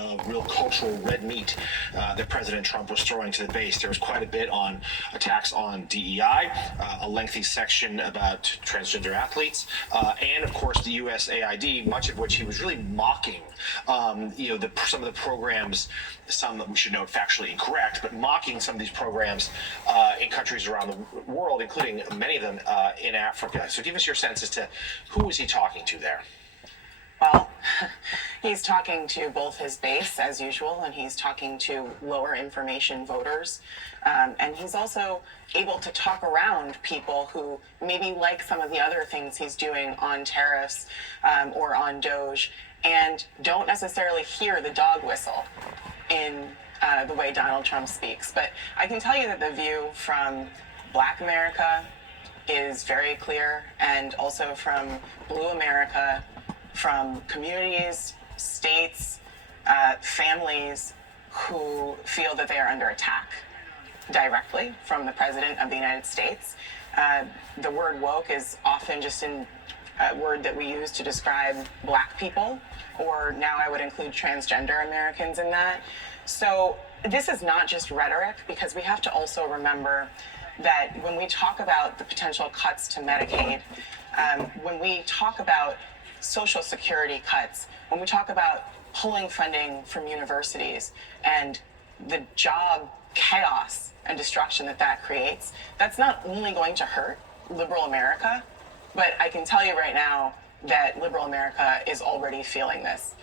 of real cultural red meat that President Trump was throwing to the base. There was quite a bit on attacks on DEI, a lengthy section about transgender athletes, and of course the USAID, much of which he was really mocking. Some of the programs, some that we should note factually incorrect, but mocking some of these programs in countries around the world, including many of them in Africa. So give us your sense as to who is he talking to there? Well, he's talking to both his base, as usual, and he's talking to lower information voters. And he's also able to talk around people who maybe like some of the other things he's doing on tariffs or on DOGE and don't necessarily hear the dog whistle in the way Donald Trump speaks. But I can tell you that the view from Black America is very clear, and also from Blue America, from communities, states, families who feel that they are under attack directly from the President of the United States. The word woke is often just a word that we use to describe Black people, or now I would include transgender Americans in that. So this is not just rhetoric, because we have to also remember that when we talk about the potential cuts to Medicaid, when we talk about Social Security cuts, when we talk about pulling funding from universities and the job chaos and destruction that that creates, that's not only going to hurt liberal America, but I can tell you right now that liberal America is already feeling this.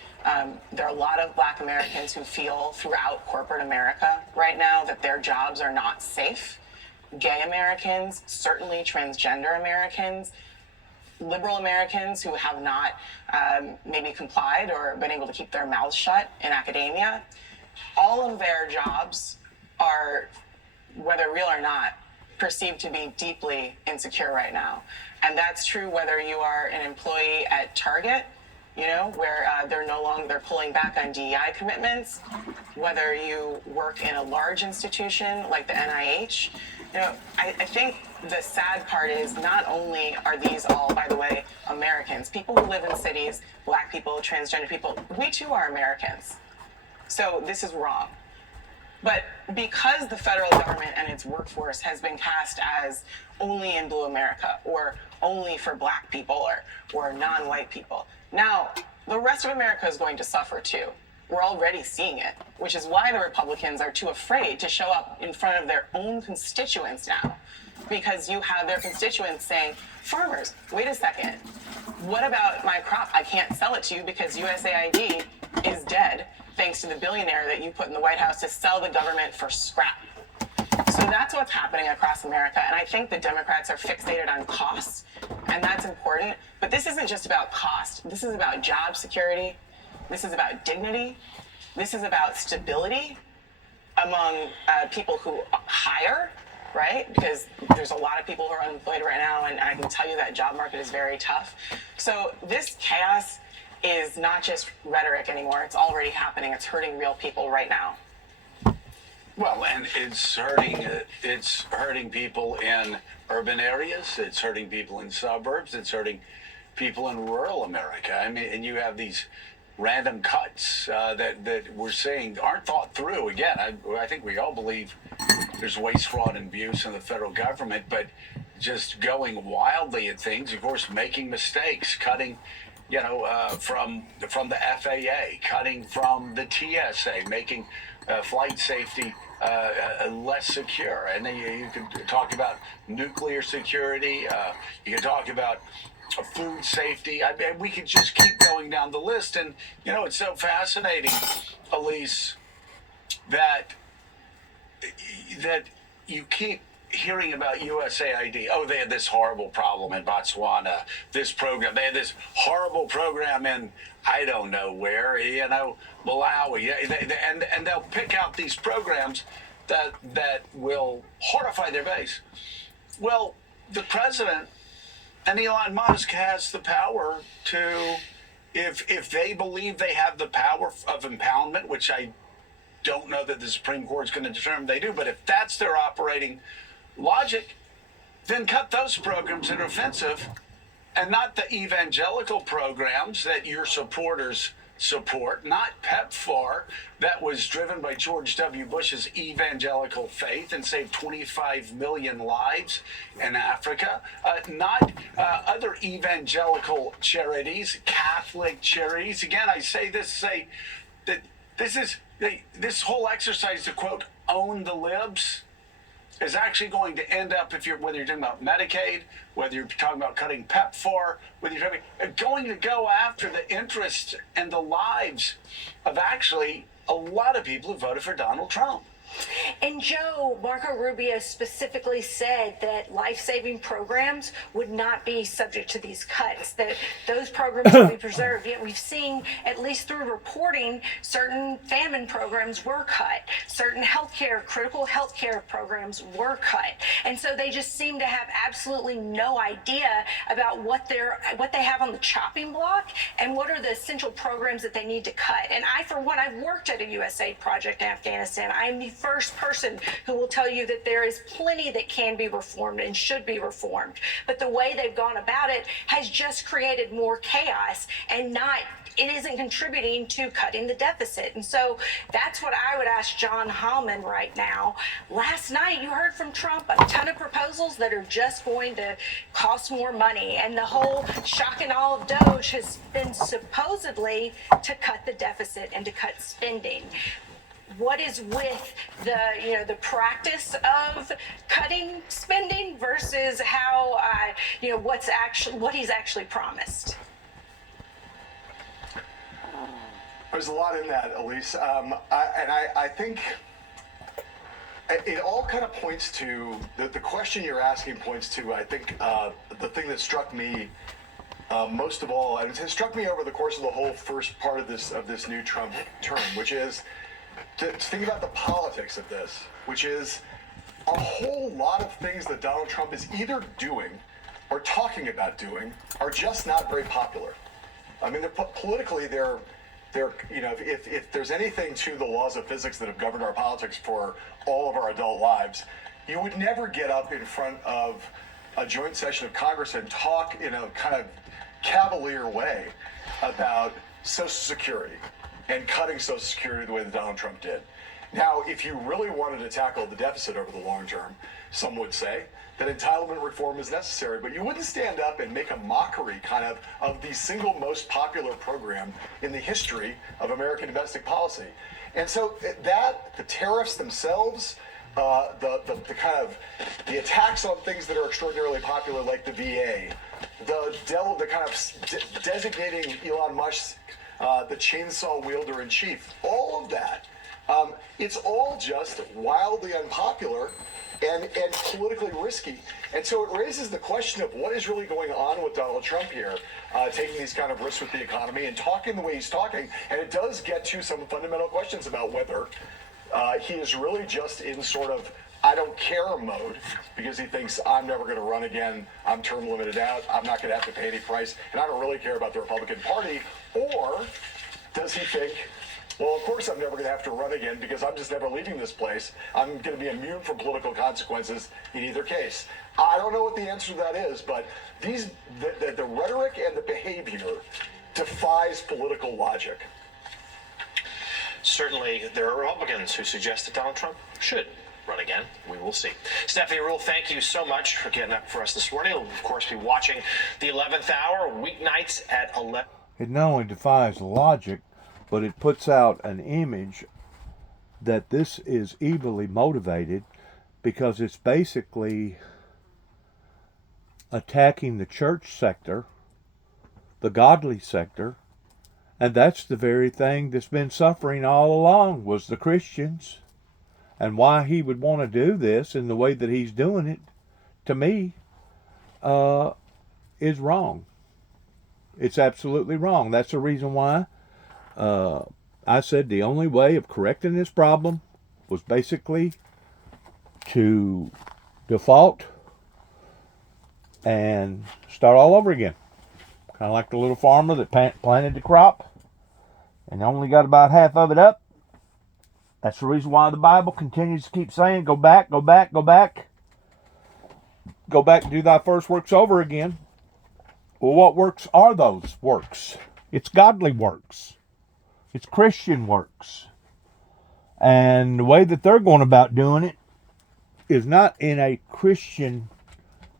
There are a lot of Black Americans who feel throughout corporate America right now that their jobs are not safe. Gay Americans, certainly transgender Americans, liberal Americans who have not maybe complied or been able to keep their mouths shut in academia. All of their jobs are, whether real or not, perceived to be deeply insecure right now. And that's true whether you are an employee at Target, where they're pulling back on DEI commitments, whether you work in a large institution like the NIH. I think the sad part is not only are these all, by the way, Americans, people who live in cities, Black people, transgender people, we too are Americans. So this is wrong. But because the federal government and its workforce has been cast as only in Blue America or only for Black people or non-white people, now the rest of America is going to suffer too. We're already seeing it, which is why the Republicans are too afraid to show up in front of their own constituents now, because you have their constituents saying, farmers, wait a second, what about my crop? I can't sell it to you because USAID is dead, thanks to the billionaire that you put in the White House to sell the government for scrap. So that's what's happening across America. And I think the Democrats are fixated on costs, and that's important. But this isn't just about cost. This is about job security. This is about dignity. This is about stability among people who hire, right? Because there's a lot of people who are unemployed right now, and I can tell you that job market is very tough. So this chaos is not just rhetoric anymore. It's already happening. It's hurting real people right now. Well, and it's hurting people in urban areas. It's hurting people in suburbs. It's hurting people in rural America. I mean, and you have these random cuts that we're seeing aren't thought through. Again, I think we all believe there's waste, fraud, and abuse in the federal government, but just going wildly at things, of course, making mistakes, cutting, from the FAA, cutting from the TSA, making flight safety less secure. And then you can talk about nuclear security. You can talk about food safety. I mean, we could just keep going down the list. And, it's so fascinating, Elise, that you keep hearing about USAID. Oh, they had this horrible problem in Botswana, this program. They had this horrible program in, I don't know where, Malawi. And they'll pick out these programs that will horrify their base. Well, the president and Elon Musk has the power to, if they believe they have the power of impoundment, which I don't know that the Supreme Court is going to determine they do, but if that's their operating logic, then cut those programs that are offensive and not the evangelical programs that your supporters support, not PEPFAR, that was driven by George W. Bush's evangelical faith and saved 25 million lives in Africa, not other evangelical charities, Catholic charities. Again, I say that this whole exercise to quote, own the libs, is actually going to end up, whether you're talking about Medicaid, whether you're talking about cutting PEPFAR, whether you're going to go after the interests and the lives of actually a lot of people who voted for Donald Trump. And Joe, Marco Rubio specifically said that life-saving programs would not be subject to these cuts, that those programs will be preserved. Yet we've seen, at least through reporting, certain famine programs were cut, certain critical healthcare programs were cut. And so they just seem to have absolutely no idea about what they have on the chopping block and what are the essential programs that they need to cut. And I, for one, I've worked at a USAID project in Afghanistan. I'm the first person who will tell you that there is plenty that can be reformed and should be reformed. But the way they've gone about it has just created more chaos and it isn't contributing to cutting the deficit. And so that's what I would ask John Hallman right now. Last night, you heard from Trump a ton of proposals that are just going to cost more money. And the whole shock and awe of Doge has been supposedly to cut the deficit and to cut spending. What is with the practice of cutting spending versus how what he's actually promised? There's a lot in that, Elise. I think it all kind of points to the question you're asking points to. I think the thing that struck me most of all, and it has struck me over the course of the whole first part of this new Trump term, which is to think about the politics of this, which is a whole lot of things that Donald Trump is either doing or talking about doing are just not very popular. I mean, politically, if there's anything to the laws of physics that have governed our politics for all of our adult lives, you would never get up in front of a joint session of Congress and talk in a kind of cavalier way about Social Security and cutting Social Security the way that Donald Trump did. Now, if you really wanted to tackle the deficit over the long term, some would say that entitlement reform is necessary, but you wouldn't stand up and make a mockery of the single most popular program in the history of American domestic policy. And so the tariffs themselves, the attacks on things that are extraordinarily popular, like the VA, the kind of designating Elon Musk the chainsaw wielder in chief, all of that, it's all just wildly unpopular and politically risky. And so it raises the question of what is really going on with Donald Trump here, taking these kind of risks with the economy and talking the way he's talking. And it does get to some fundamental questions about whether he is really just in sort of I don't care mode because he thinks I'm never going to run again, I'm term limited out, I'm not going to have to pay any price, and I don't really care about the Republican Party. Or does he think, well, of course I'm never going to have to run again because I'm just never leaving this place. I'm going to be immune from political consequences in either case. I don't know what the answer to that is, but the rhetoric and the behavior defies political logic. Certainly, there are Republicans who suggest that Donald Trump should run again. We will see. Stephanie Ruhle, thank you so much for getting up for us this morning. We'll, of course, be watching the 11th hour, weeknights at 11. It not only defies logic, but it puts out an image that this is evilly motivated because it's basically attacking the church sector, the godly sector, and that's the very thing that's been suffering all along was the Christians. And why he would want to do this in the way that he's doing it, to me, is wrong. It's absolutely wrong. That's the reason why I said the only way of correcting this problem was basically to default and start all over again. Kind of like the little farmer that planted the crop and only got about half of it up. That's the reason why the Bible continues to keep saying, go back, go back, go back. Go back and do thy first works over again. Well, what works are those works? It's godly works. It's Christian works. And the way that they're going about doing it is not in a Christian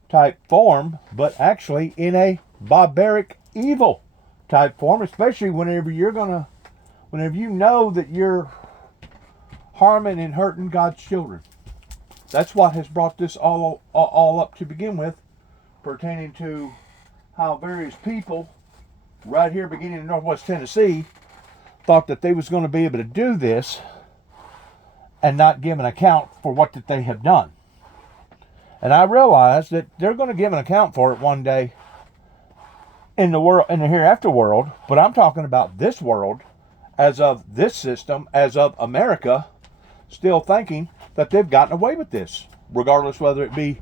type form, but actually in a barbaric evil type form, especially whenever you know that you're harming and hurting God's children. That's what has brought this all up to begin with, pertaining to how various people right here beginning in Northwest Tennessee thought that they was going to be able to do this and not give an account for what that they have done. And I realize that they're going to give an account for it one day in the world, in the hereafter world, but I'm talking about this world, as of this system, as of America, still thinking that they've gotten away with this, regardless whether it be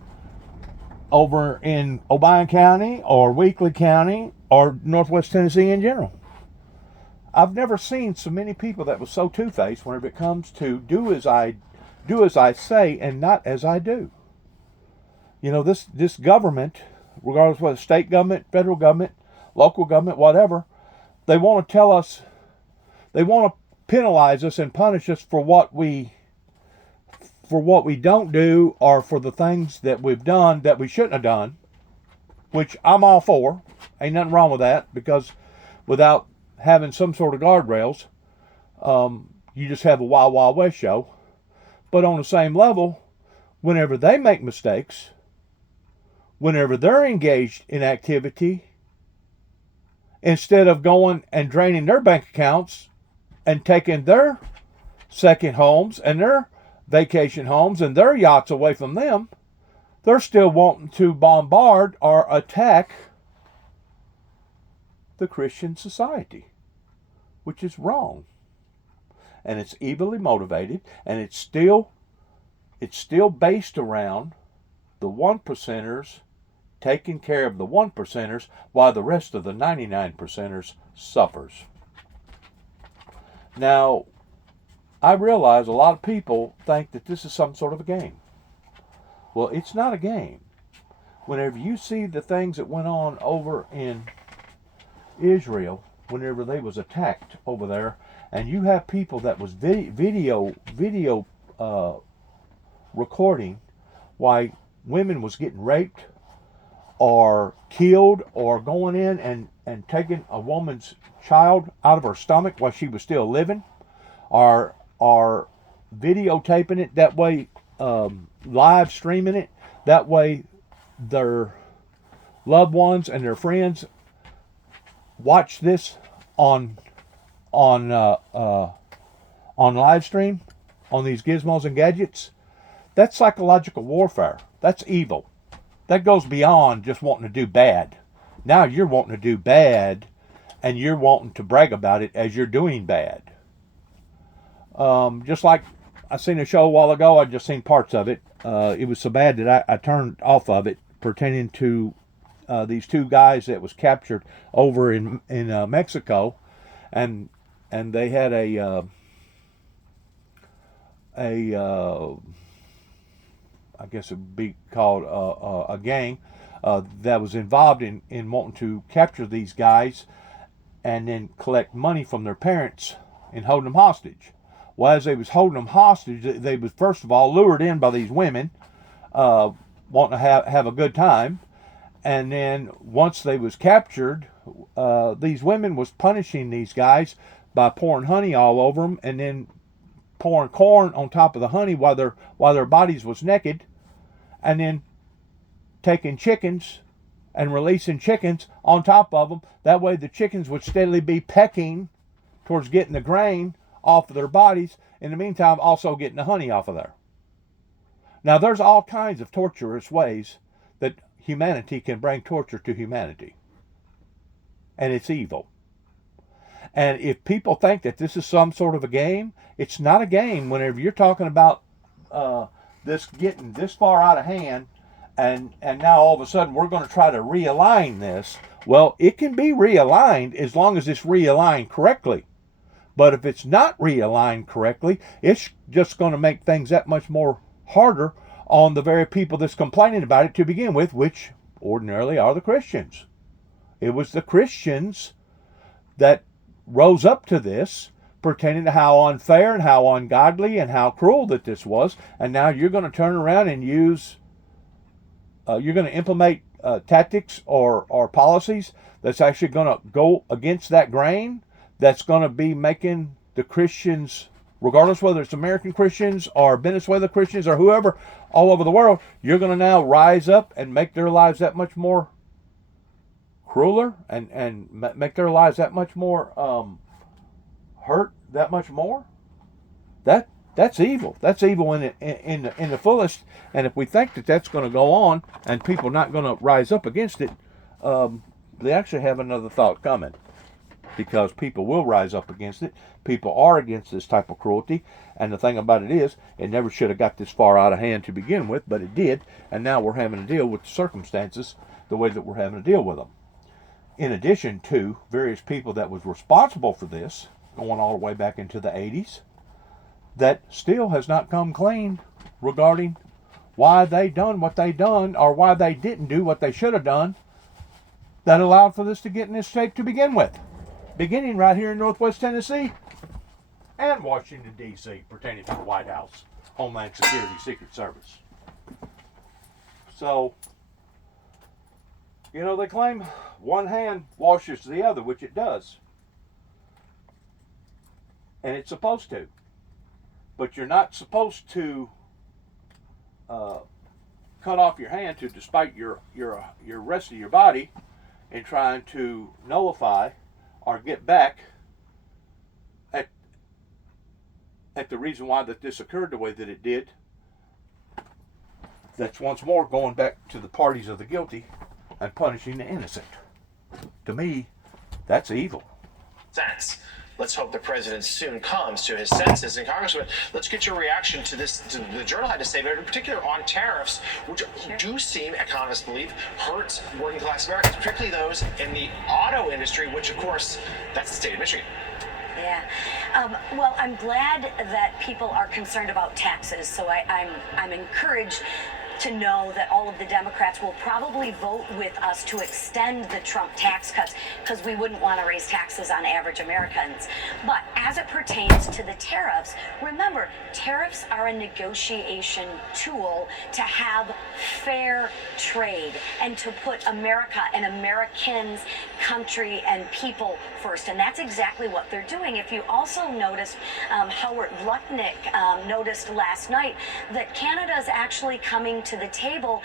over in Obion County or Weakley County or Northwest Tennessee in general. I've never seen so many people that was so two-faced whenever it comes to do as I say and not as I do. You know, this government, regardless of whether state government, federal government, local government, whatever, they want to tell us, they want to penalize us and punish us for what we don't do, or for the things that we've done that we shouldn't have done, which I'm all for. Ain't nothing wrong with that, because without having some sort of guardrails, you just have a Wild Wild West show. But on the same level, whenever they make mistakes, whenever they're engaged in activity, instead of going and draining their bank accounts and taking their second homes and their vacation homes and their yachts away from them, they're still wanting to bombard or attack the Christian society, which is wrong. And it's evilly motivated, and it's still based around the 1%ers taking care of the 1%ers while the rest of the 99%ers suffers. Now, I realize a lot of people think that this is some sort of a game. Well, it's not a game. Whenever you see the things that went on over in Israel, whenever they was attacked over there, and you have people that was video recording why women was getting raped or killed, or going in and taking a woman's child out of her stomach while she was still living, or videotaping it that way, live streaming it that way, their loved ones and their friends watch this on live stream on these gizmos and gadgets. That's psychological warfare. That's evil. That goes beyond just wanting to do bad. Now you're wanting to do bad, and you're wanting to brag about it as you're doing bad. Just like I seen a show a while ago, I just seen parts of it. It was so bad that I turned off of it, pertaining to these two guys that was captured over in Mexico, and they had I guess it would be called a gang that was involved in wanting to capture these guys and then collect money from their parents and holding them hostage. Well, as they was holding them hostage, they was first of all lured in by these women, wanting to have a good time, and then once they was captured, these women was punishing these guys by pouring honey all over them, and then pouring corn on top of the honey while their bodies was naked, and then taking chickens and releasing chickens on top of them. That way the chickens would steadily be pecking towards getting the grain off of their bodies, in the meantime also getting the honey off of there. Now there's all kinds of torturous ways that humanity can bring torture to humanity, and it's evil. And if people think that this is some sort of a game, it's not a game. Whenever you're talking about this getting this far out of hand, and now all of a sudden we're going to try to realign this. Well, it can be realigned as long as it's realigned correctly. But if it's not realigned correctly, it's just going to make things that much more harder on the very people that's complaining about it to begin with, which ordinarily are the Christians. It was the Christians that rose up to this pretending to how unfair and how ungodly and how cruel that this was. And now you're going to turn around and use, you're going to implement tactics or policies that's actually going to go against that grain, that's going to be making the Christians, regardless whether it's American Christians or Venezuela Christians or whoever all over the world, you're going to now rise up and make their lives that much more crueler and make their lives that much more hurt that much more. That's evil. That's evil in the fullest. And if we think that that's going to go on and people not going to rise up against it, they actually have another thought coming, because people will rise up against it. People are against this type of cruelty, and the thing about it is, it never should have got this far out of hand to begin with, but it did, and now we're having to deal with the circumstances the way that we're having to deal with them. In addition to various people that was responsible for this, going all the way back into the 80s, that still has not come clean regarding why they done what they done, or why they didn't do what they should have done that allowed for this to get in this shape to begin with. Beginning right here in Northwest Tennessee and Washington, D.C., pertaining to the White House, Homeland Security, Secret Service. So, they claim one hand washes the other, which it does. And it's supposed to. But you're not supposed to cut off your hand to despite your rest of your body in trying to nullify or get back at the reason why that this occurred the way that it did. That's once more going back to the parties of the guilty and punishing the innocent. To me, that's evil. Sense. Let's hope the president soon comes to his senses. And Congressman, let's get your reaction to this, to the Journal had to say, but in particular on tariffs, which do seem, economists believe, hurt working class Americans, particularly those in the auto industry, which of course, that's the state of Michigan. Yeah. Well, I'm glad that people are concerned about taxes, so I'm encouraged to know that all of the Democrats will probably vote with us to extend the Trump tax cuts, because we wouldn't want to raise taxes on average Americans. But as it pertains to the tariffs, remember, tariffs are a negotiation tool to have fair trade and to put America and Americans, country, and people first. And that's exactly what they're doing. If you also noticed, Howard Lutnick noticed last night that Canada is actually coming to the table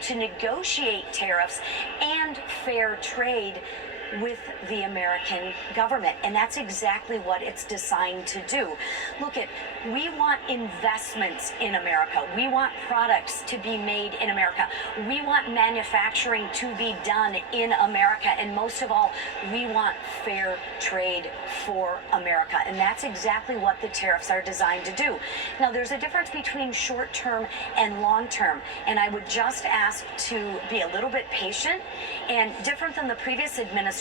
to negotiate tariffs and fair trade with the American government. And that's exactly what it's designed to do. Look, we want investments in America. We want products to be made in America. We want manufacturing to be done in America. And most of all, we want fair trade for America. And that's exactly what the tariffs are designed to do. Now, there's a difference between short-term and long-term. And I would just ask to be a little bit patient. And different than the previous administration,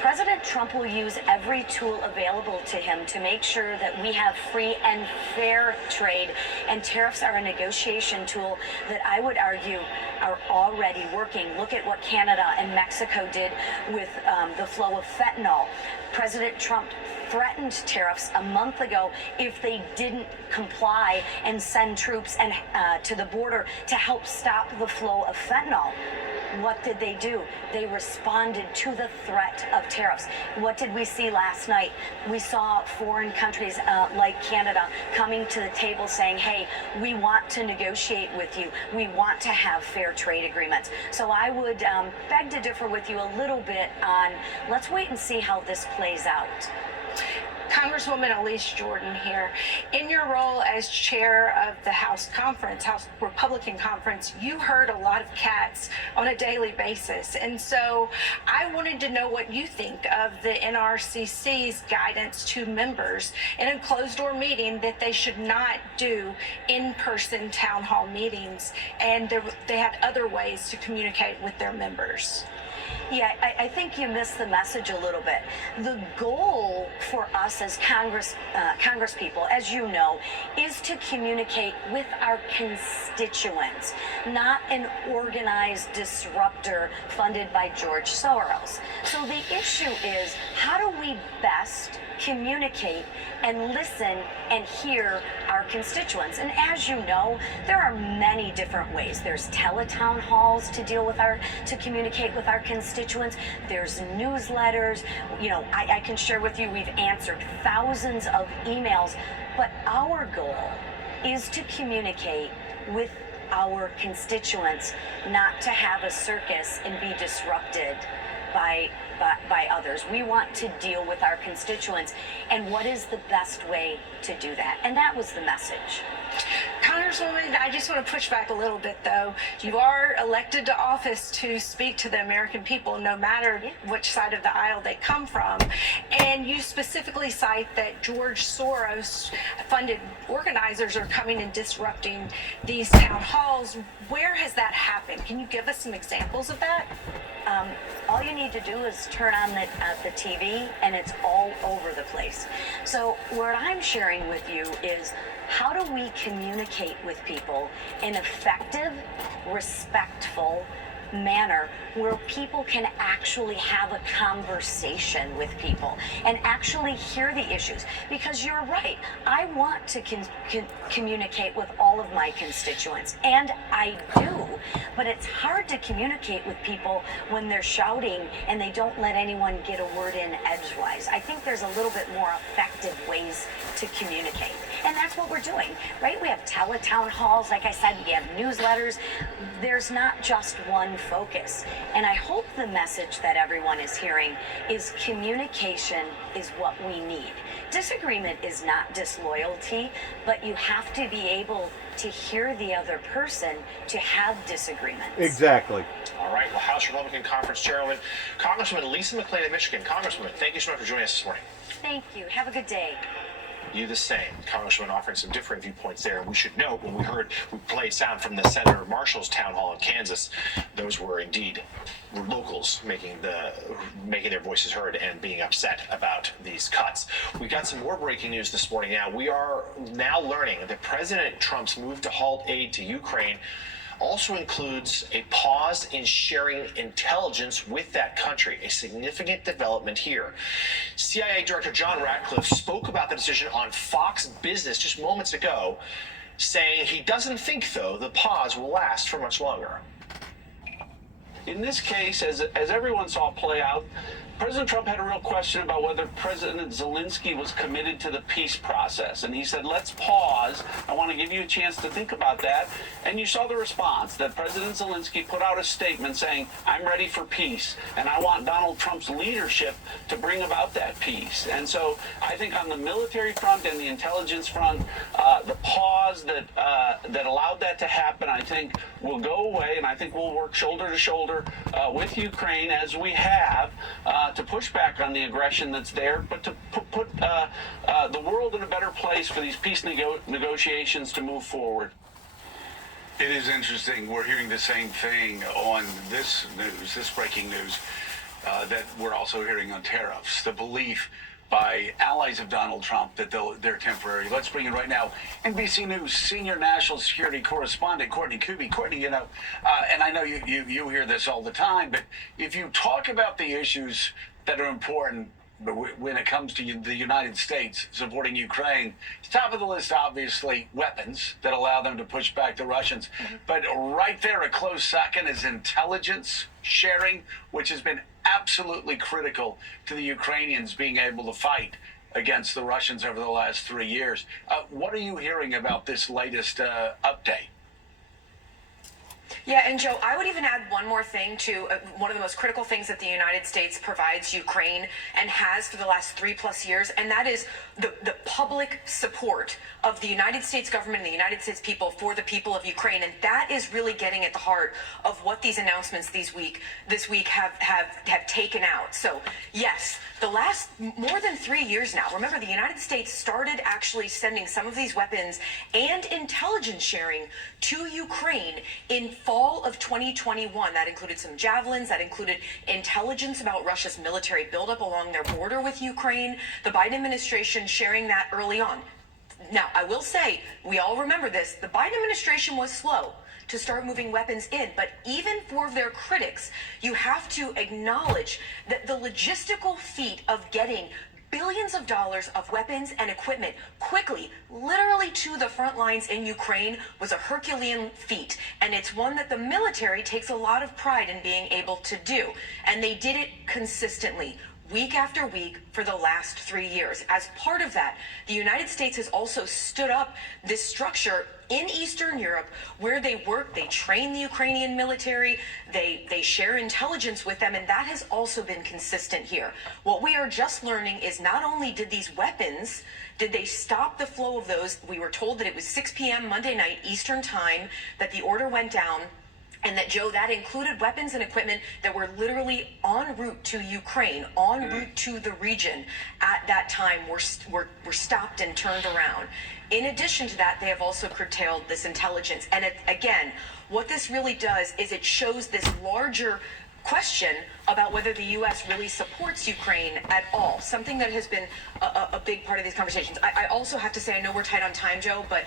President Trump will use every tool available to him to make sure that we have free and fair trade, and tariffs are a negotiation tool that I would argue are already working. Look at what Canada and Mexico did with the flow of fentanyl. President Trump threatened tariffs a month ago if they didn't comply and send troops to the border to help stop the flow of fentanyl. What did they do? They responded to the threat of tariffs. What did we see last night? We saw foreign countries like Canada coming to the table saying, hey, we want to negotiate with you. We want to have fair trade agreements. So I would beg to differ with you a little bit on, let's wait and see how this plays out. Congresswoman Elise Jordan here. In your role as chair of the House Republican Conference, you heard a lot of cats on a daily basis. And so I wanted to know what you think of the NRCC's guidance to members in a closed-door meeting that they should not do in-person town hall meetings, and they had other ways to communicate with their members. Yeah, I think you missed the message a little bit. The goal for us as Congress people, as you know, is to communicate with our constituents, not an organized disruptor funded by George Soros. So the issue is, how do we best communicate and listen and hear our constituents? And as you know, there are many different ways. There's teletown halls to communicate with our constituents. There's newsletters. You know, I can share with you, we've answered thousands of emails, but our goal is to communicate with our constituents, not to have a circus and be disrupted by others. We want to deal with our constituents, and what is the best way to do that? And that was the message. Congresswoman, I just want to push back a little bit, though. You are elected to office to speak to the American people, no matter which side of the aisle they come from. And you specifically cite that George Soros-funded organizers are coming and disrupting these town halls. Where has that happened? Can you give us some examples of that? All you need to do is turn on the TV, and it's all over the place. So what I'm sharing with you is, how do we communicate with people in effective, respectful manner where people can actually have a conversation with people and actually hear the issues? Because you're right, I want to communicate with all of my constituents, and I do, but it's hard to communicate with people when they're shouting and they don't let anyone get a word in edgewise. I think there's a little bit more effective ways to communicate, and that's what we're doing, right? We have teletown halls, like I said, we have newsletters. There's not just one focus, and I hope the message that everyone is hearing is communication is what we need. Disagreement is not disloyalty, but you have to be able to hear the other person to have disagreements. Exactly. All right. Well, House Republican Conference Chairwoman, Congresswoman Lisa McClain of Michigan. Congresswoman, thank you so much for joining us this morning. Thank you. Have a good day. You the same. Congresswoman offering some different viewpoints there. We should note, when we played sound from the Senator Marshall's town hall in Kansas, those were indeed locals making their voices heard and being upset about these cuts. We got some more breaking news this morning. Now, we are now learning that President Trump's move to halt aid to Ukraine also includes a pause in sharing intelligence with that country, a significant development here. CIA Director John Ratcliffe spoke about the decision on Fox Business just moments ago, saying he doesn't think, though, the pause will last for much longer. In this case, as everyone saw play out, President Trump had a real question about whether President Zelensky was committed to the peace process. And he said, let's pause. I want to give you a chance to think about that. And you saw the response that President Zelensky put out a statement saying, I'm ready for peace. And I want Donald Trump's leadership to bring about that peace. And so I think on the military front and the intelligence front, the pause that allowed that to happen, I think will go away. And I think we'll work shoulder to shoulder with Ukraine, as we have, to push back on the aggression that's there, but to put the world in a better place for these peace negotiations to move forward. It is interesting. We're hearing the same thing on this news, this breaking news, that we're also hearing on tariffs. The belief by allies of Donald Trump that they're temporary. Let's bring in right now NBC News senior national security correspondent Courtney Kuby. Courtney, and I know you hear this all the time, but if you talk about the issues that are important when it comes to the United States supporting Ukraine, top of the list, obviously, weapons that allow them to push back the Russians. Mm-hmm. But right there, a close second is intelligence sharing, which has been absolutely critical to the Ukrainians being able to fight against the Russians over the last 3 years. What are you hearing about this latest update? Yeah, and Joe, I would even add one more thing to one of the most critical things that the United States provides Ukraine and has for the last 3+ years, and that is the public support of the United States government and the United States people for the people of Ukraine. And that is really getting at the heart of what these announcements this week have taken out. So yes, the last more than 3 years now, remember, the United States started actually sending some of these weapons and intelligence sharing to Ukraine in fall fall of 2021, that included some javelins, that included intelligence about Russia's military buildup along their border with Ukraine. The Biden administration sharing that early on. Now, I will say, we all remember this, the Biden administration was slow to start moving weapons in, but even for their critics, you have to acknowledge that the logistical feat of getting billions of dollars of weapons and equipment quickly, literally to the front lines in Ukraine, was a Herculean feat. And it's one that the military takes a lot of pride in being able to do. And they did it consistently, week after week, for the last 3 years. As part of that, the United States has also stood up this structure in Eastern Europe where they work, they train the Ukrainian military, they share intelligence with them, and that has also been consistent here. What we are just learning is not only did these weapons, did they stop the flow of those? We were told that it was 6 p.m. Monday night Eastern time that the order went down. And that, Joe, that included weapons and equipment that were literally en route to Ukraine, en route to the region at that time, were stopped and turned around. In addition to that, they have also curtailed this intelligence. And again, what this really does is it shows this larger question about whether the U.S. really supports Ukraine at all, something that has been a big part of these conversations. I also have to say, I know we're tight on time, Joe, but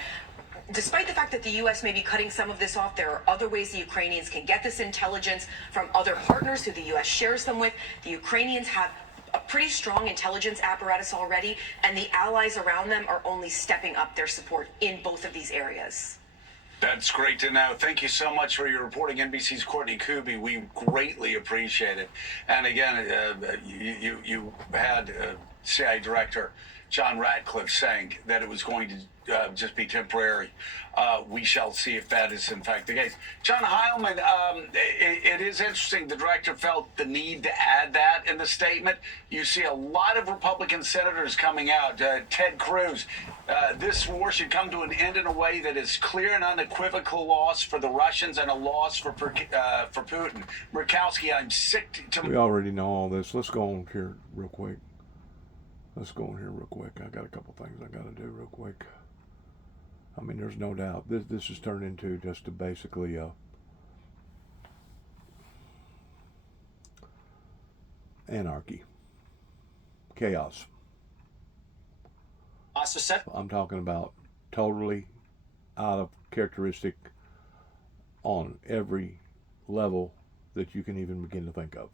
despite the fact that the U.S. may be cutting some of this off, there are other ways the Ukrainians can get this intelligence from other partners who the U.S. shares them with. The Ukrainians have a pretty strong intelligence apparatus already, and the allies around them are only stepping up their support in both of these areas. That's great to know. Thank you so much for your reporting, NBC's Courtney Kuby. We greatly appreciate it. And again, you had CIA Director John Ratcliffe saying that it was going to just be temporary. We shall see if that is in fact the case. John Heilman, it is interesting. The director felt the need to add that in the statement. You see a lot of Republican senators coming out. Ted Cruz, this war should come to an end in a way that is clear and unequivocal loss for the Russians and a loss for Putin. Murkowski, I'm sick to... We already know all this. Let's go on here real quick. I got a couple things I got to do real quick. I mean, there's no doubt this has turned into just basically anarchy, chaos. I'm talking about totally out of characteristic on every level that you can even begin to think of.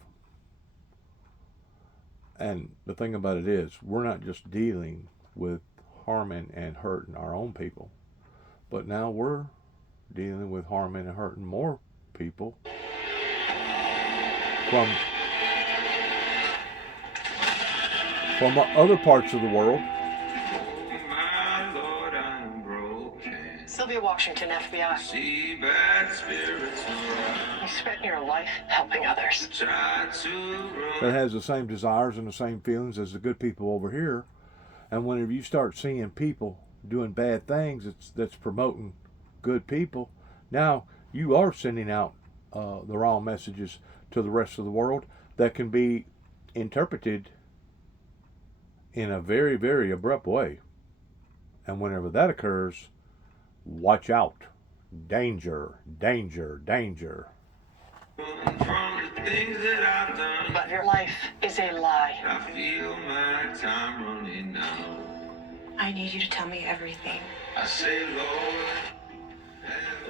And the thing about it is, we're not just dealing with harming and hurting our own people, but now we're dealing with harming and hurting more people from other parts of the world. Sylvia Washington, FBI. You spent your life helping others. That has the same desires and the same feelings as the good people over here. And whenever you start seeing people doing bad things that's promoting good people, now you are sending out the wrong messages to the rest of the world that can be interpreted in a very, very abrupt way. And whenever that occurs, watch out. Danger, danger, danger. But your life is a lie. I feel my time running out. I need you to tell me everything. I say, Lord.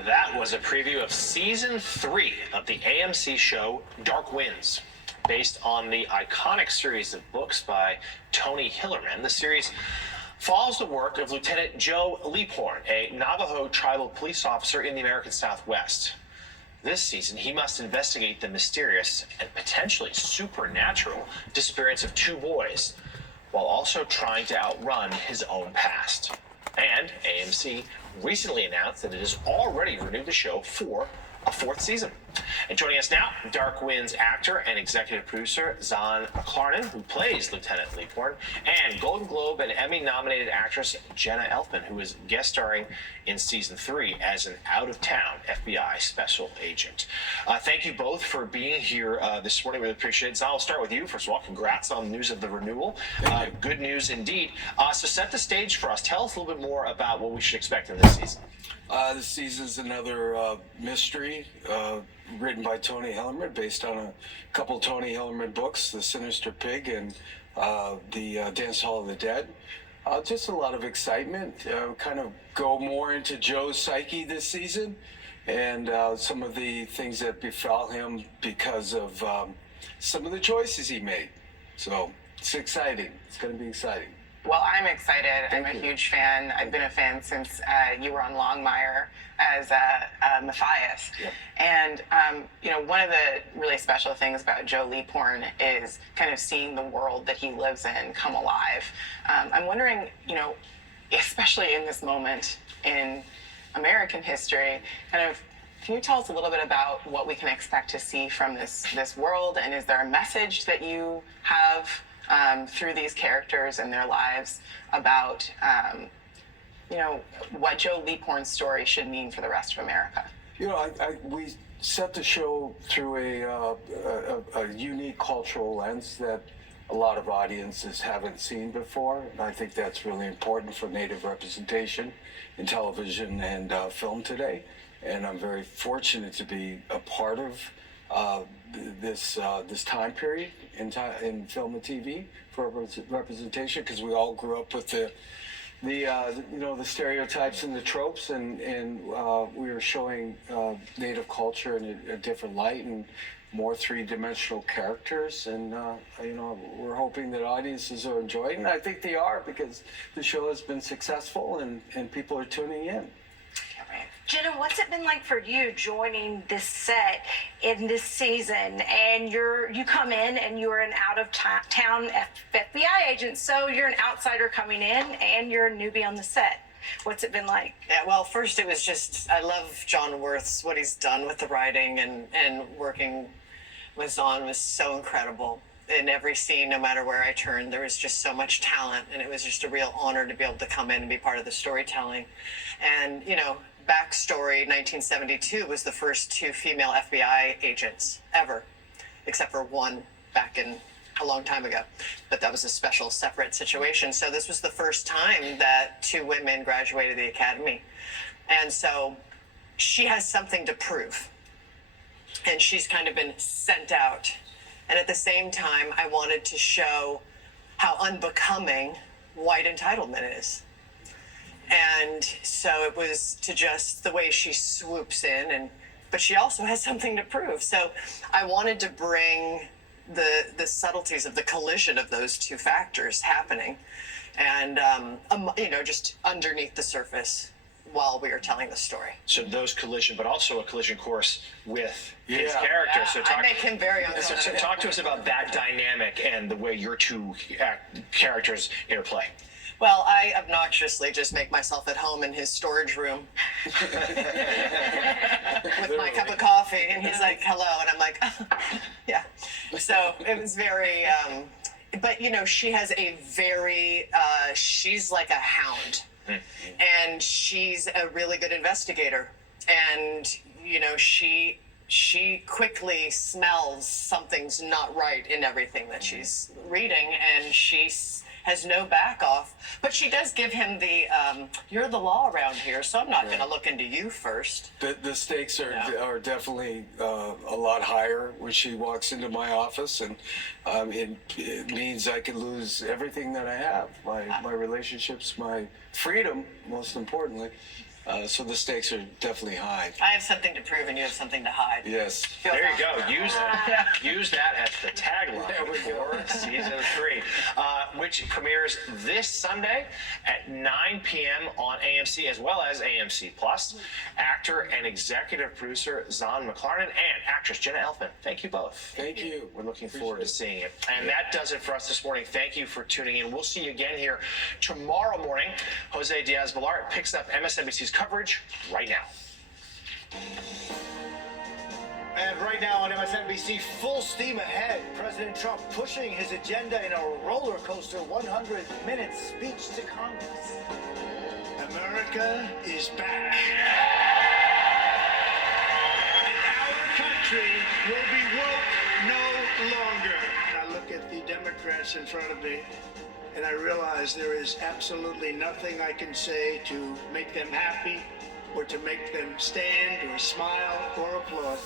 That was a preview of season 3 of the AMC show Dark Winds. Based on the iconic series of books by Tony Hillerman, the series follows the work of Lieutenant Joe Leaphorn, a Navajo tribal police officer in the American Southwest. This season, he must investigate the mysterious and potentially supernatural disappearance of 2 boys, while also trying to outrun his own past. And AMC recently announced that it has already renewed the show for a 4th season. And joining us now, Dark Winds actor and executive producer Zahn McClarnon, who plays Lieutenant Leaphorn, and Golden Globe and Emmy-nominated actress Jenna Elfman, who is guest starring in season 3 as an out-of-town FBI special agent. Thank you both for being here this morning. Really appreciate it. Zahn, I'll start with you. First of all, congrats on the news of the renewal. Good news indeed. So set the stage for us. Tell us a little bit more about what we should expect in this season. This season's another mystery written by Tony Hillerman, based on a couple Tony Hillerman books, The Sinister Pig and the Dance Hall of the Dead. Just a lot of excitement. Kind of go more into Joe's psyche this season and some of the things that befell him because of some of the choices he made. So it's exciting. It's going to be exciting. Well, I'm excited. I'm a huge fan. I've been a fan since you were on Longmire as Matthias. Yep. And, one of the really special things about Joe Leaphorn is kind of seeing the world that he lives in come alive. I'm wondering, especially in this moment in American history, can you tell us a little bit about what we can expect to see from this world? And is there a message that you have through these characters and their lives about, what Joe Leaphorn's story should mean for the rest of America? We set the show through a unique cultural lens that a lot of audiences haven't seen before. And I think that's really important for Native representation in television and film today. And I'm very fortunate to be a part of this time period in film and TV for representation, because we all grew up with the stereotypes and the tropes, and we were showing Native culture in a different light and more three-dimensional characters, and we're hoping that audiences are enjoying it. And I think they are, because the show has been successful and people are tuning in. Jenna, what's it been like for you joining this set in this season? And you come in and you're an out-of-town FBI agent, so you're an outsider coming in and you're a newbie on the set. What's it been like? Yeah, well, first it was just, I love John Wirth's, what he's done with the writing, and working with Zahn was so incredible. In every scene, no matter where I turned, there was just so much talent, and it was just a real honor to be able to come in and be part of the storytelling. And, backstory, 1972 was the first 2 female FBI agents ever, except for one back in a long time ago. But that was a special, separate situation. So this was the first time that 2 women graduated the academy. And so she has something to prove. And she's kind of been sent out. And at the same time, I wanted to show how unbecoming white entitlement is. And so it was to just the way she swoops in, but she also has something to prove. So I wanted to bring the subtleties of the collision of those 2 factors happening, and just underneath the surface while we are telling the story. So those collision, but also a collision course with his character. Yeah, So I make him very uncomfortable. So talk to us about that dynamic and the way your 2 characters interplay. Well, I obnoxiously just make myself at home in his storage room with my cup of coffee, and he's like, hello, and I'm like, yeah. So it was very, but she has a very, she's like a hound, and she's a really good investigator, and, she quickly smells something's not right in everything that she's reading, and has no back off, but she does give him the, you're the law around here, so I'm not going to look into you first. The stakes are definitely a lot higher when she walks into my office, and it means I could lose everything that I have, my relationships, my freedom, most importantly. So the stakes are definitely high. I have something to prove and you have something to hide. Yes. There you go. Use that as the tagline for season 3, which premieres this Sunday at 9 p.m. on AMC as well as AMC Plus. Actor and executive producer Zahn McClarnon and actress Jenna Elfman. Thank you both. Thank you. We're looking forward to seeing it. And that does it for us this morning. Thank you for tuning in. We'll see you again here tomorrow morning. Jose Diaz-Balart picks up MSNBC's coverage right now. And right now on MSNBC, full steam ahead. President Trump pushing his agenda in a roller coaster 100-minute speech to Congress. America is back. And our country will be woke no longer. I look at the Democrats in front of me, and I realize there is absolutely nothing I can say to make them happy or to make them stand or smile or applaud.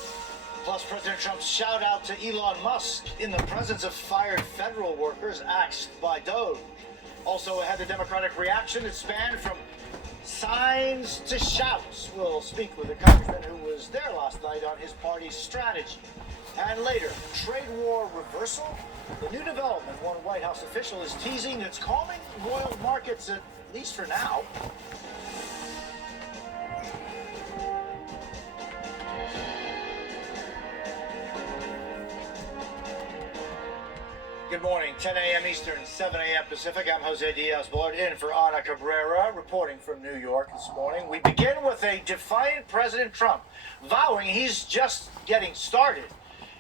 Plus, President Trump's shout out to Elon Musk in the presence of fired federal workers axed by Doge. Also had the Democratic reaction that spanned from signs to shouts. We'll speak with a congressman who was there last night on his party's strategy. And later, trade war reversal. The new development, one White House official is teasing, that's calming oil markets, at least for now. Good morning, 10 a.m. Eastern, 7 a.m. Pacific. I'm Jose Diaz-Balart, in for Ana Cabrera, reporting from New York this morning. We begin with a defiant President Trump vowing he's just getting started.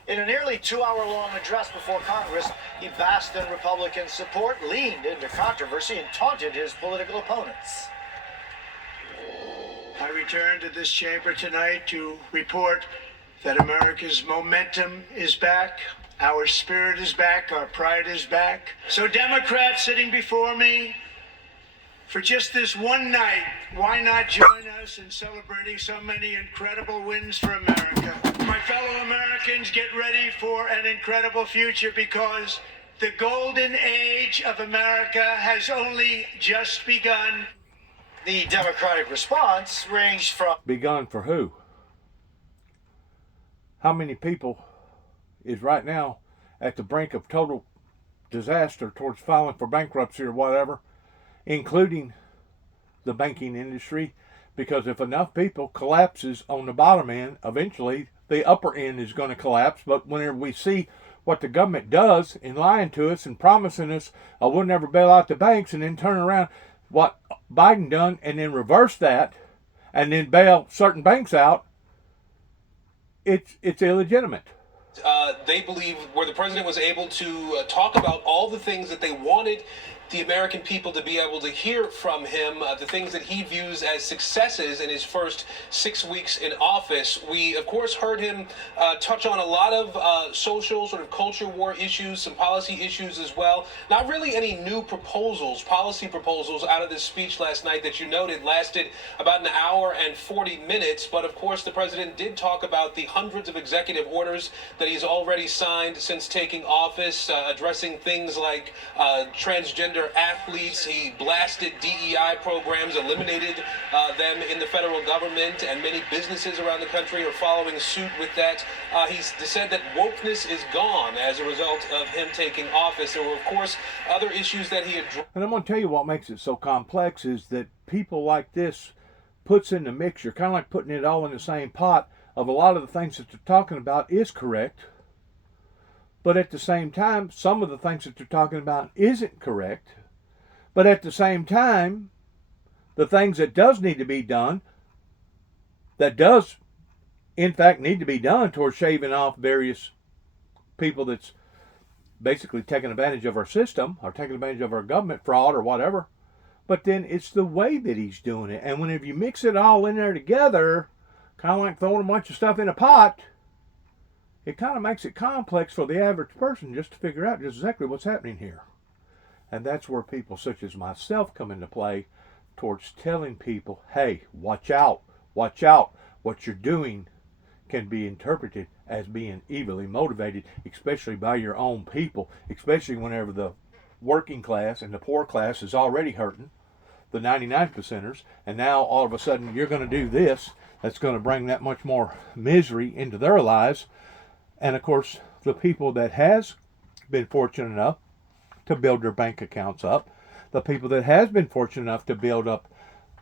In a nearly 2-hour-long address before Congress, he basked in Republican support, leaned into controversy, and taunted his political opponents. I return to this chamber tonight to report that America's momentum is back. Our spirit is back, our pride is back. So Democrats sitting before me, for just this one night, why not join us in celebrating so many incredible wins for America? My fellow Americans, get ready for an incredible future, because the golden age of America has only just begun. The Democratic response ranged from... Begun for who? How many people is right now at the brink of total disaster towards filing for bankruptcy or whatever, including the banking industry? Because if enough people collapses on the bottom end, eventually the upper end is going to collapse. But whenever we see what the government does in lying to us and promising us, oh, we'll never bail out the banks, and then turn around what Biden done and then reverse that and then bail certain banks out, it's illegitimate. They believe where the president was able to talk about all the things that they wanted the American people to be able to hear from him, the things that he views as successes in his first 6 weeks in office. We, of course, heard him touch on a lot of social, sort of culture war issues, some policy issues as well. Not really any new proposals, policy proposals out of this speech last night that you noted lasted about an hour and 40 minutes. But, of course, the president did talk about the hundreds of executive orders that he's already signed since taking office, addressing things like transgender athletes. He blasted DEI programs, eliminated them in the federal government, and many businesses around the country are following suit with that. He's said that wokeness is gone as a result of him taking office. There were, of course, other issues that he addressed. And I'm going to tell you what makes it so complex is that people like this puts in the mixture, kind of like putting it all in the same pot, of a lot of the things that they're talking about is correct. But at the same time, some of the things that they're talking about isn't correct. But at the same time, the things that does need to be done, that does, in fact, need to be done towards shaving off various people that's basically taking advantage of our system or taking advantage of our government fraud or whatever. But then it's the way that he's doing it. And whenever you mix it all in there together, kind of like throwing a bunch of stuff in a pot, it kind of makes it complex for the average person just to figure out just exactly what's happening here. And that's where people such as myself come into play towards telling people, hey, watch out, what you're doing can be interpreted as being evilly motivated, especially by your own people, especially whenever the working class and the poor class is already hurting, the 99%ers, and now all of a sudden you're going to do this that's going to bring that much more misery into their lives. And of course, the people that has been fortunate enough to build their bank accounts up, the people that has been fortunate enough to build up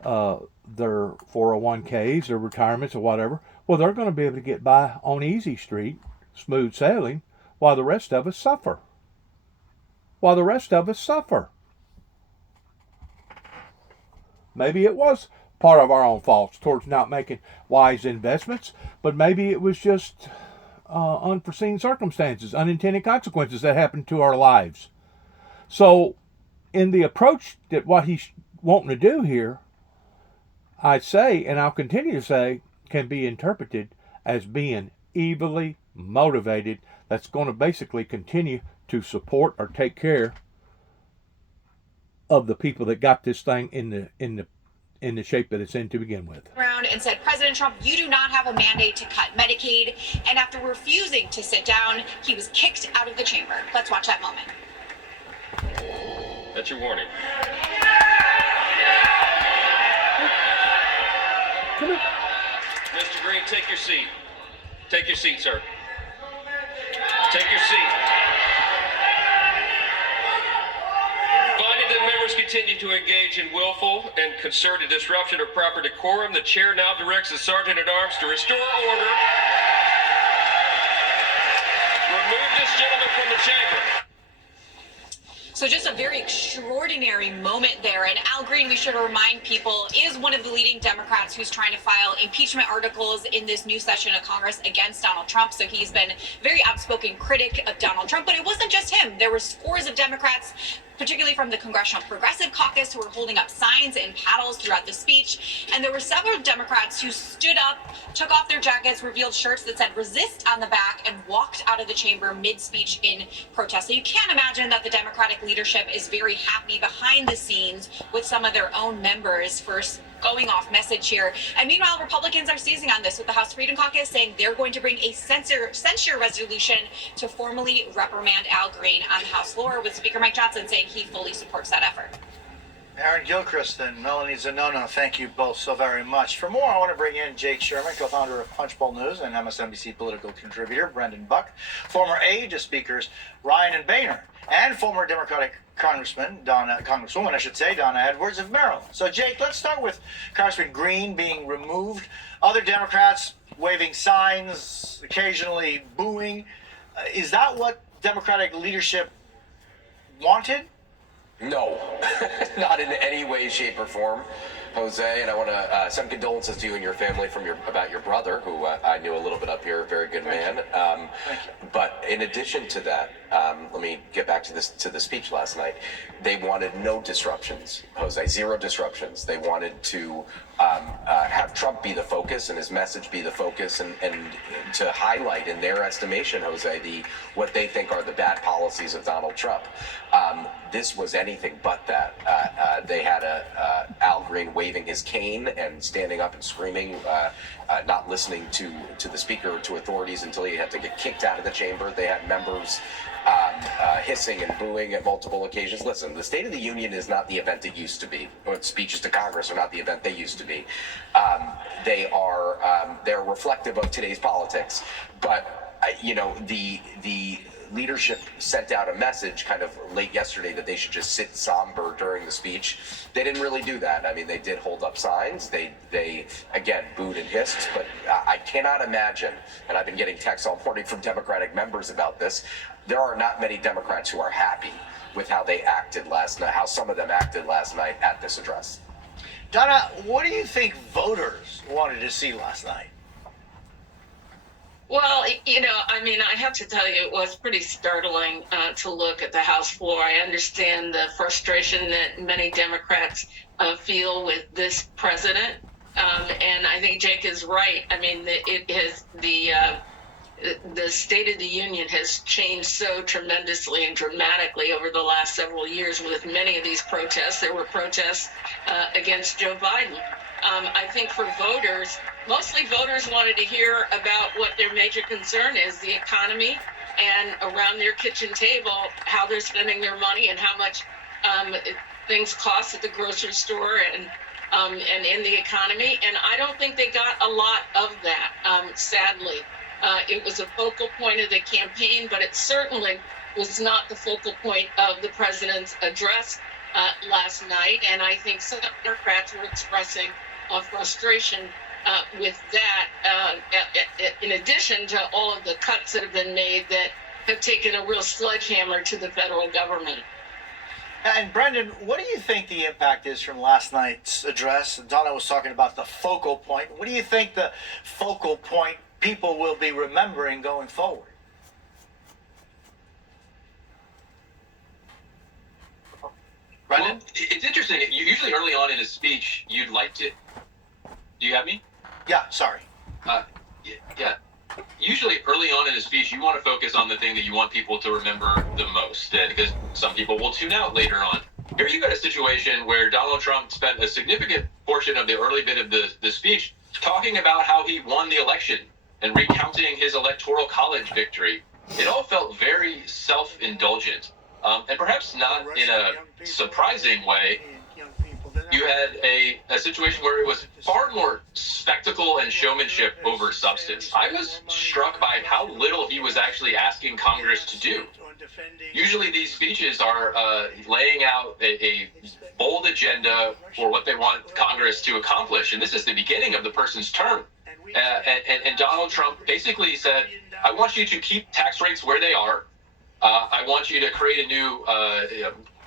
their 401ks, their retirements or whatever, well, they're going to be able to get by on easy street, smooth sailing, while the rest of us suffer. Maybe it was part of our own faults towards not making wise investments, but maybe it was just unforeseen circumstances, unintended consequences that happened to our lives. So in the approach that what he's wanting to do here, I say, and I'll continue to say, can be interpreted as being evilly motivated. That's going to basically continue to support or take care of the people that got this thing in in the shape that it's in to begin with. Around and said, President Trump, you do not have a mandate to cut Medicaid. And after refusing to sit down, he was kicked out of the chamber. Let's watch that moment. That's your warning. Come here. Mr. Green, take your seat. Take your seat, sir. Take your seat. Finding that members continue to engage in willful and concerted disruption of proper decorum, the chair now directs the Sergeant at Arms to restore order. Remove this gentleman from the chamber. So just a very extraordinary moment there. And Al Green, we should remind people, is one of the leading Democrats who's trying to file impeachment articles in this new session of Congress against Donald Trump. So he's been a very outspoken critic of Donald Trump. But it wasn't just him. There were scores of Democrats, particularly from the Congressional Progressive Caucus, who were holding up signs and paddles throughout the speech. And there were several Democrats who stood up, took off their jackets, revealed shirts that said resist on the back, and walked out of the chamber mid-speech in protest. So you can't imagine that the Democratic leadership is very happy behind the scenes with some of their own members for going off message here. And meanwhile, Republicans are seizing on this with the House Freedom Caucus saying they're going to bring a censure resolution to formally reprimand Al Green on the House floor, with Speaker Mike Johnson saying he fully supports that effort. Aaron Gilchrist and Melanie Zanona, thank you both so very much. For more, I want to bring in Jake Sherman, co-founder of Punchbowl News and MSNBC political contributor Brendan Buck, former aide to Speakers Ryan and Boehner, and former Democratic Congresswoman Donna Edwards of Maryland. So, Jake, let's start with Congressman Green being removed, other Democrats waving signs, occasionally booing. Is that what Democratic leadership wanted? No, not in any way, shape, or form, Jose. And I want to send condolences to you and your family about your brother, who I knew a little bit up here, a very good man. But in addition to that, let me get back to the speech last night. They wanted no disruptions, Jose, zero disruptions. They wanted to have Trump be the focus and his message be the focus, and to highlight, in their estimation, Jose, what they think are the bad policies of Donald Trump. This was anything but that. They had Al Green waving his cane and standing up and screaming, not listening to the speaker or to authorities until he had to get kicked out of the chamber. They had members hissing and booing at multiple occasions. Listen, the State of the Union is not the event it used to be. Or speeches to Congress are not the event they used to be. They're reflective of today's politics. But the leadership sent out a message kind of late yesterday that they should just sit somber during the speech. They didn't really do that. I mean, they did hold up signs. They again booed and hissed. But I cannot imagine, and I've been getting texts all morning from Democratic members about this, there are not many Democrats who are happy with how they acted last night, how some of them acted last night at this address. Donna, what do you think voters wanted to see last night? Well, I have to tell you, it was pretty startling to look at the House floor. I understand the frustration that many Democrats feel with this president. And I think Jake is right. I mean, the State of the Union has changed so tremendously and dramatically over the last several years with many of these protests. There were protests against Joe Biden. I think for voters, mostly voters wanted to hear about what their major concern is, the economy, and around their kitchen table, how they're spending their money and how much things cost at the grocery store and in the economy. And I don't think they got a lot of that, sadly. It was a focal point of the campaign, but it certainly was not the focal point of the president's address last night. And I think some Democrats were expressing frustration with that, in addition to all of the cuts that have been made that have taken a real sledgehammer to the federal government. And Brendan, what do you think the impact is from last night's address? Donna was talking about the focal point. What do you think the focal point people will be remembering going forward? Brendan? Well, it's interesting. Usually early on in a speech, you'd like to... Do you have me? Yeah, sorry. Yeah. Usually early on in a speech, you want to focus on the thing that you want people to remember the most, because some people will tune out later on. Here you got a situation where Donald Trump spent a significant portion of the early bit of the speech talking about how he won the election and recounting his electoral college victory. It all felt very self-indulgent, and perhaps not in a surprising way. You had a situation where it was far more spectacle and showmanship over substance. I was struck by how little he was actually asking Congress to do. Usually these speeches are laying out a bold agenda for what they want Congress to accomplish, and this is the beginning of the person's term. And Donald Trump basically said, I want you to keep tax rates where they are. I want you to create a new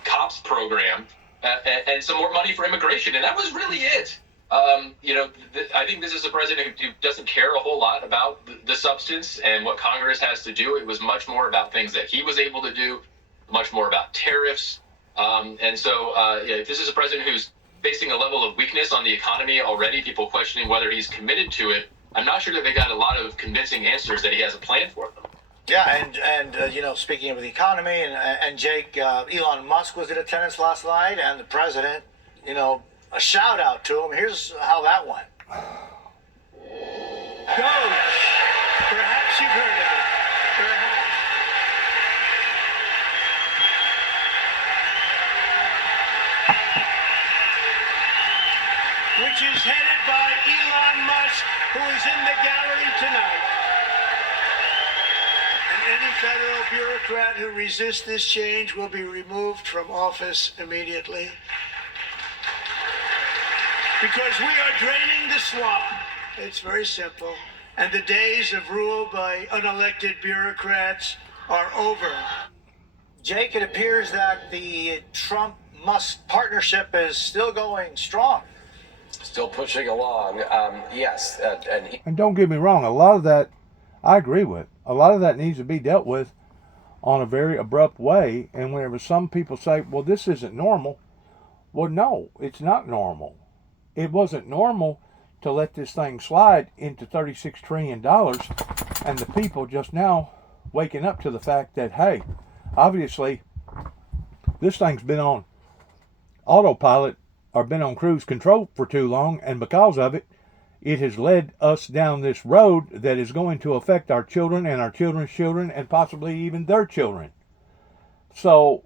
cops program and some more money for immigration. And that was really it. I think this is a president who doesn't care a whole lot about the substance and what Congress has to do. It was much more about things that he was able to do, much more about tariffs. If this is a president who's facing a level of weakness on the economy already, people questioning whether he's committed to it, I'm not sure that they got a lot of convincing answers that he has a plan for them. Yeah, and speaking of the economy, and Jake, Elon Musk was in attendance last night, and the president, a shout out to him. Here's how that went. Doge. Perhaps you've heard of it. Perhaps. Which is headed by Elon Musk, who is in the gallery tonight. And any federal bureaucrat who resists this change will be removed from office immediately. Because we are draining the swamp. It's very simple. And the days of rule by unelected bureaucrats are over. Jake, it appears that the Trump-Musk partnership is still going strong. Still pushing along, yes. And don't get me wrong, a lot of that I agree with. A lot of that needs to be dealt with on a very abrupt way. And whenever some people say, well, this isn't normal, well, no, it's not normal. It wasn't normal to let this thing slide into $36 trillion, and the people just now waking up to the fact that, hey, obviously this thing's been on autopilot or been on cruise control for too long, and because of it, it has led us down this road that is going to affect our children and our children's children and possibly even their children. So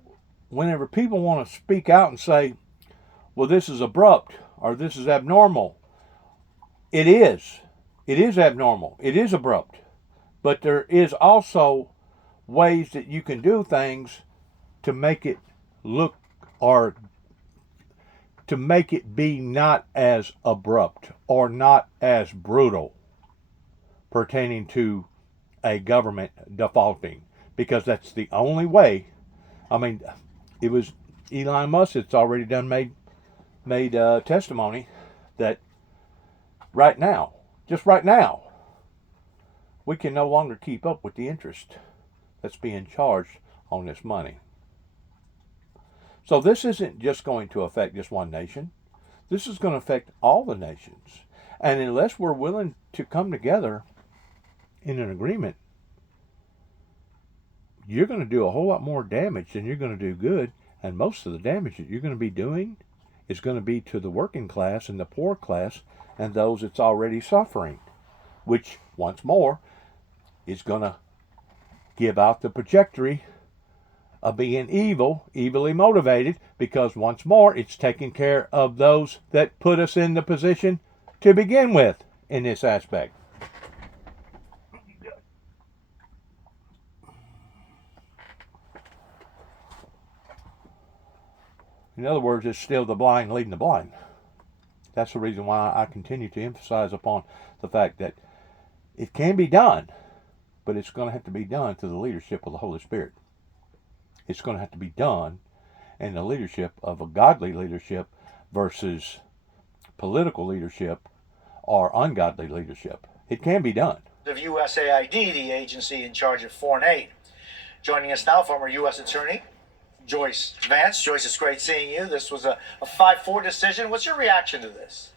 whenever people want to speak out and say, well, this is abrupt or this is abnormal, it is. It is abnormal. It is abrupt. But there is also ways that you can do things to make it look or to make it be not as abrupt or not as brutal pertaining to a government defaulting, because that's the only way. I mean, it was Elon Musk that's already done made testimony that right now, just right now, we can no longer keep up with the interest that's being charged on this money. So this isn't just going to affect just one nation. This is going to affect all the nations. And unless we're willing to come together in an agreement, you're going to do a whole lot more damage than you're going to do good. And most of the damage that you're going to be doing is going to be to the working class and the poor class and those that's already suffering, which, once more, is going to give out the trajectory of being evilly motivated, because once more, it's taking care of those that put us in the position to begin with in this aspect. In other words, it's still the blind leading the blind. That's the reason why I continue to emphasize upon the fact that it can be done, but it's going to have to be done through the leadership of the Holy Spirit. It's going to have to be done in the leadership of a godly leadership versus political leadership or ungodly leadership. It can be done. Of USAID, the agency in charge of foreign aid. Joining us now, former U.S. Attorney Joyce Vance. Joyce, it's great seeing you. This was a 5-4 decision. What's your reaction to this?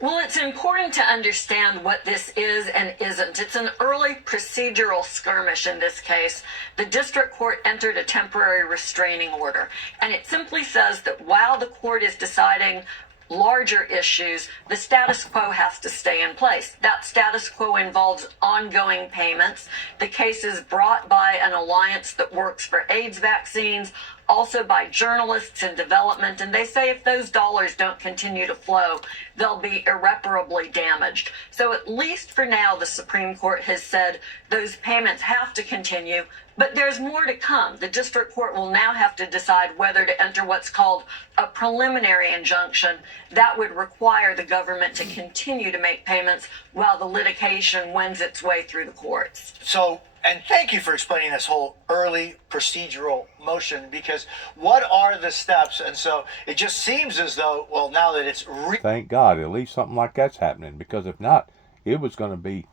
Well, it's important to understand what this is and isn't. It's an early procedural skirmish in this case. The district court entered a temporary restraining order, and it simply says that while the court is deciding larger issues, the status quo has to stay in place. That status quo involves ongoing payments. The case is brought by an alliance that works for AIDS vaccines, also by journalists in development, and they say if those dollars don't continue to flow, they'll be irreparably damaged. So at least for now, the Supreme Court has said those payments have to continue, but there's more to come. The district court will now have to decide whether to enter what's called a preliminary injunction. That would require the government to continue to make payments while the litigation wends its way through the courts. So, and thank you for explaining this whole early procedural motion, because what are the steps? And so it just seems as though, well, now that it's Thank God, at least something like that's happening, because if not, it was going to be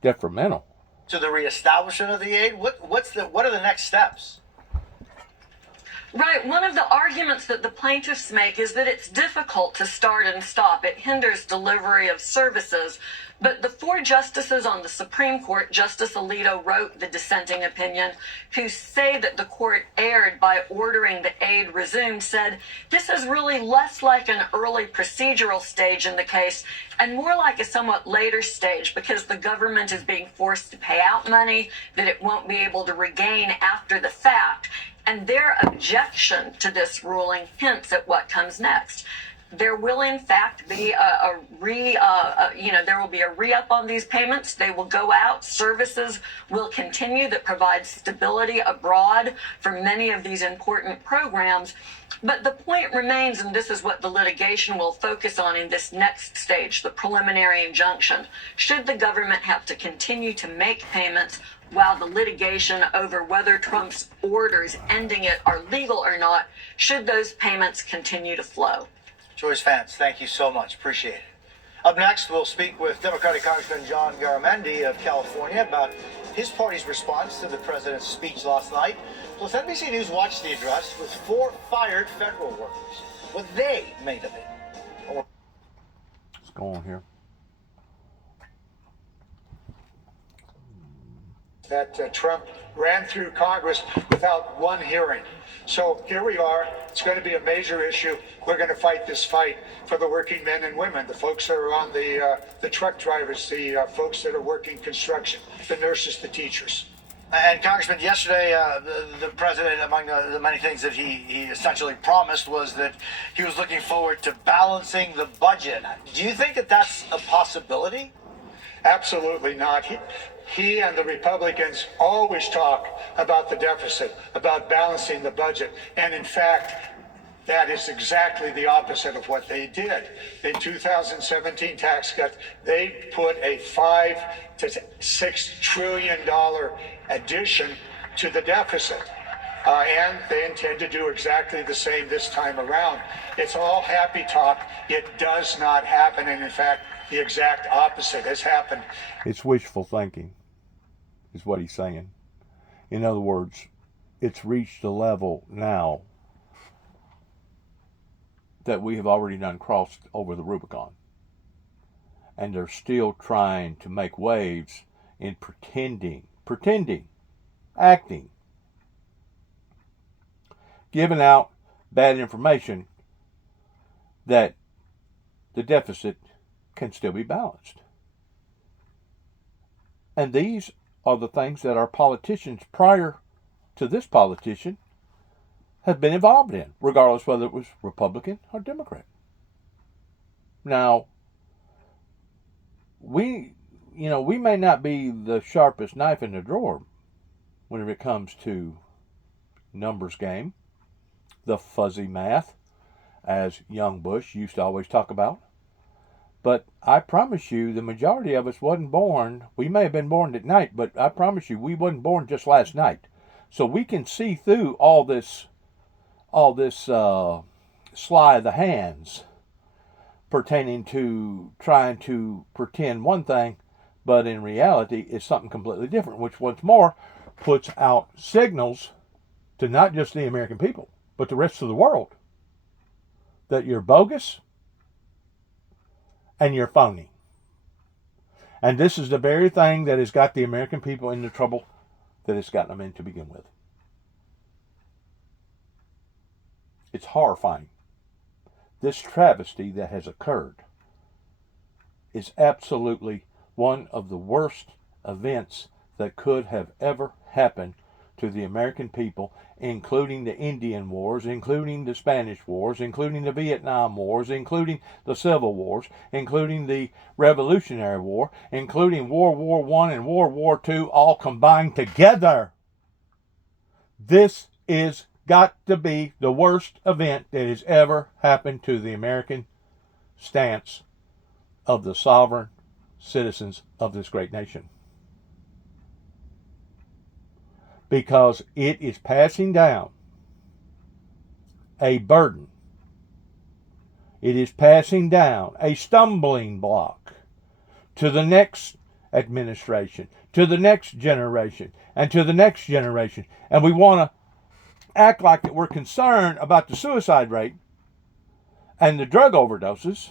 detrimental. to the reestablishment of the aid, what are the next steps? Right. One of the arguments that the plaintiffs make is that it's difficult to start and stop. It hinders delivery of services. But the 4 justices on the Supreme Court, Justice Alito wrote the dissenting opinion, who say that the court erred by ordering the aid resumed, said this is really less like an early procedural stage in the case and more like a somewhat later stage, because the government is being forced to pay out money that it won't be able to regain after the fact. And their objection to this ruling hints at what comes next. There will, in fact, be there will be a re-up on these payments. They will go out. Services will continue that provide stability abroad for many of these important programs. But the point remains, and this is what the litigation will focus on in this next stage, the preliminary injunction. Should the government have to continue to make payments while the litigation over whether Trump's orders ending it are legal or not, should those payments continue to flow? Joyce Vance, thank you so much. Appreciate it. Up next, we'll speak with Democratic Congressman John Garamendi of California about his party's response to the president's speech last night. Plus, NBC News watched the address with 4 fired federal workers. What they made of it. What's going on here? That Trump ran through Congress without one hearing. So here we are. It's going to be a major issue. We're going to fight this fight for the working men and women, the folks that are on the truck drivers, the folks that are working construction, the nurses, the teachers. And Congressman, yesterday, the president, among the many things that he essentially promised, was that he was looking forward to balancing the budget. Do you think that that's a possibility? Absolutely not. He and the Republicans always talk about the deficit, about balancing the budget. And in fact, that is exactly the opposite of what they did. In 2017 tax cuts, they put a $5 to $6 trillion addition to the deficit. And they intend to do exactly the same this time around. It's all happy talk. It does not happen. And in fact, the exact opposite has happened. It's wishful thinking, is what he's saying. In other words, it's reached a level now that we have already done crossed over the Rubicon. And they're still trying to make waves in pretending, acting, giving out bad information that the deficit can still be balanced. And these are the things that our politicians prior to this politician have been involved in, regardless whether it was Republican or Democrat. Now, we may not be the sharpest knife in the drawer whenever it comes to numbers game, the fuzzy math, as young Bush used to always talk about. But I promise you, the majority of us wasn't born. We may have been born at night, but I promise you, we wasn't born just last night. So we can see through all this sleight of the hands pertaining to trying to pretend one thing, but in reality is something completely different, which once more puts out signals to not just the American people, but the rest of the world that you're bogus and you're phony. And this is the very thing that has got the American people into trouble that it's gotten them in to begin with. It's horrifying. This travesty that has occurred is absolutely one of the worst events that could have ever happened to the American people, including the Indian Wars, including the Spanish Wars, including the Vietnam Wars, including the Civil Wars, including the Revolutionary War, including World War I and World War II, all combined together. This is got to be the worst event that has ever happened to the American stance of the sovereign citizens of this great nation. Because it is passing down a burden. It is passing down a stumbling block to the next administration, to the next generation, and to the next generation. And we want to act like that we're concerned about the suicide rate and the drug overdoses.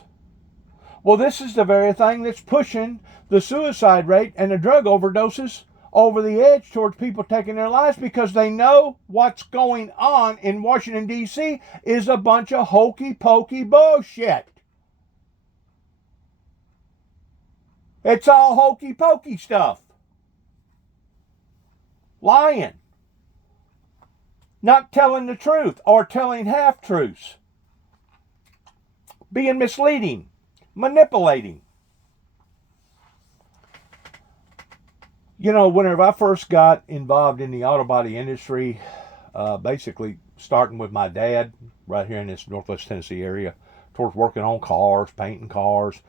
Well, this is the very thing that's pushing the suicide rate and the drug overdoses over the edge towards people taking their lives, because they know what's going on in Washington, D.C. is a bunch of hokey-pokey bullshit. It's all hokey-pokey stuff. Lying. Not telling the truth or telling half-truths. Being misleading. Manipulating. You know, whenever I first got involved in the auto body industry, basically starting with my dad right here in this Northwest Tennessee area, towards working on cars, painting cars,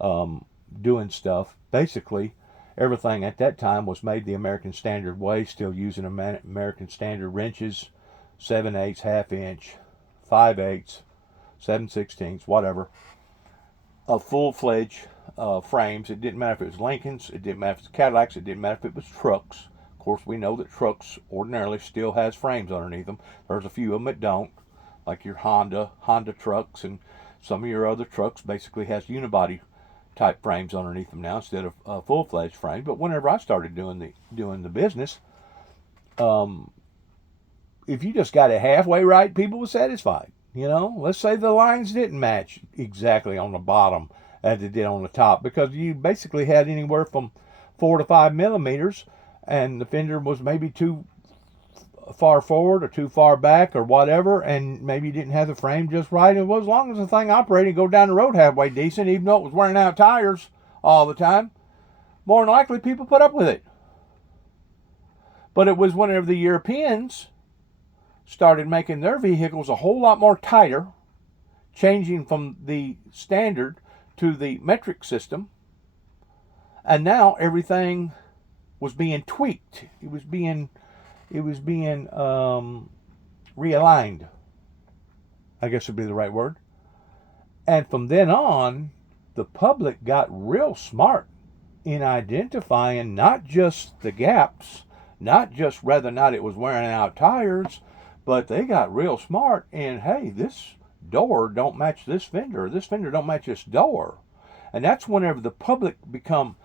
doing stuff. Basically, everything at that time was made the American Standard way, still using American Standard wrenches, 7/8, half inch, 5/8, 7/16, whatever, of full-fledged frames. It didn't matter if it was Lincolns, it didn't matter if it was Cadillacs, it didn't matter if it was trucks. Of course, we know that trucks ordinarily still has frames underneath them. There's a few of them that don't, like your Honda trucks, and some of your other trucks basically has unibody type frames underneath them now instead of full-fledged frames. But whenever I started doing the business, if you just got it halfway right, people were satisfied. You know, let's say the lines didn't match exactly on the bottom as they did on the top, because you basically had anywhere from 4 to 5 millimeters, and the fender was maybe too far forward or too far back or whatever, and maybe you didn't have the frame just right. And as long as the thing operated, go down the road halfway decent, even though it was wearing out tires all the time, more than likely people put up with it. But it was whenever the Europeans started making their vehicles a whole lot more tighter, changing from the standard to the metric system, and now everything was being tweaked. It was being realigned, I guess would be the right word. And from then on, the public got real smart in identifying not just the gaps, not just whether or not it was wearing out tires, but they got real smart in, hey, this door don't match this fender, this fender don't match this door. And that's whenever the public become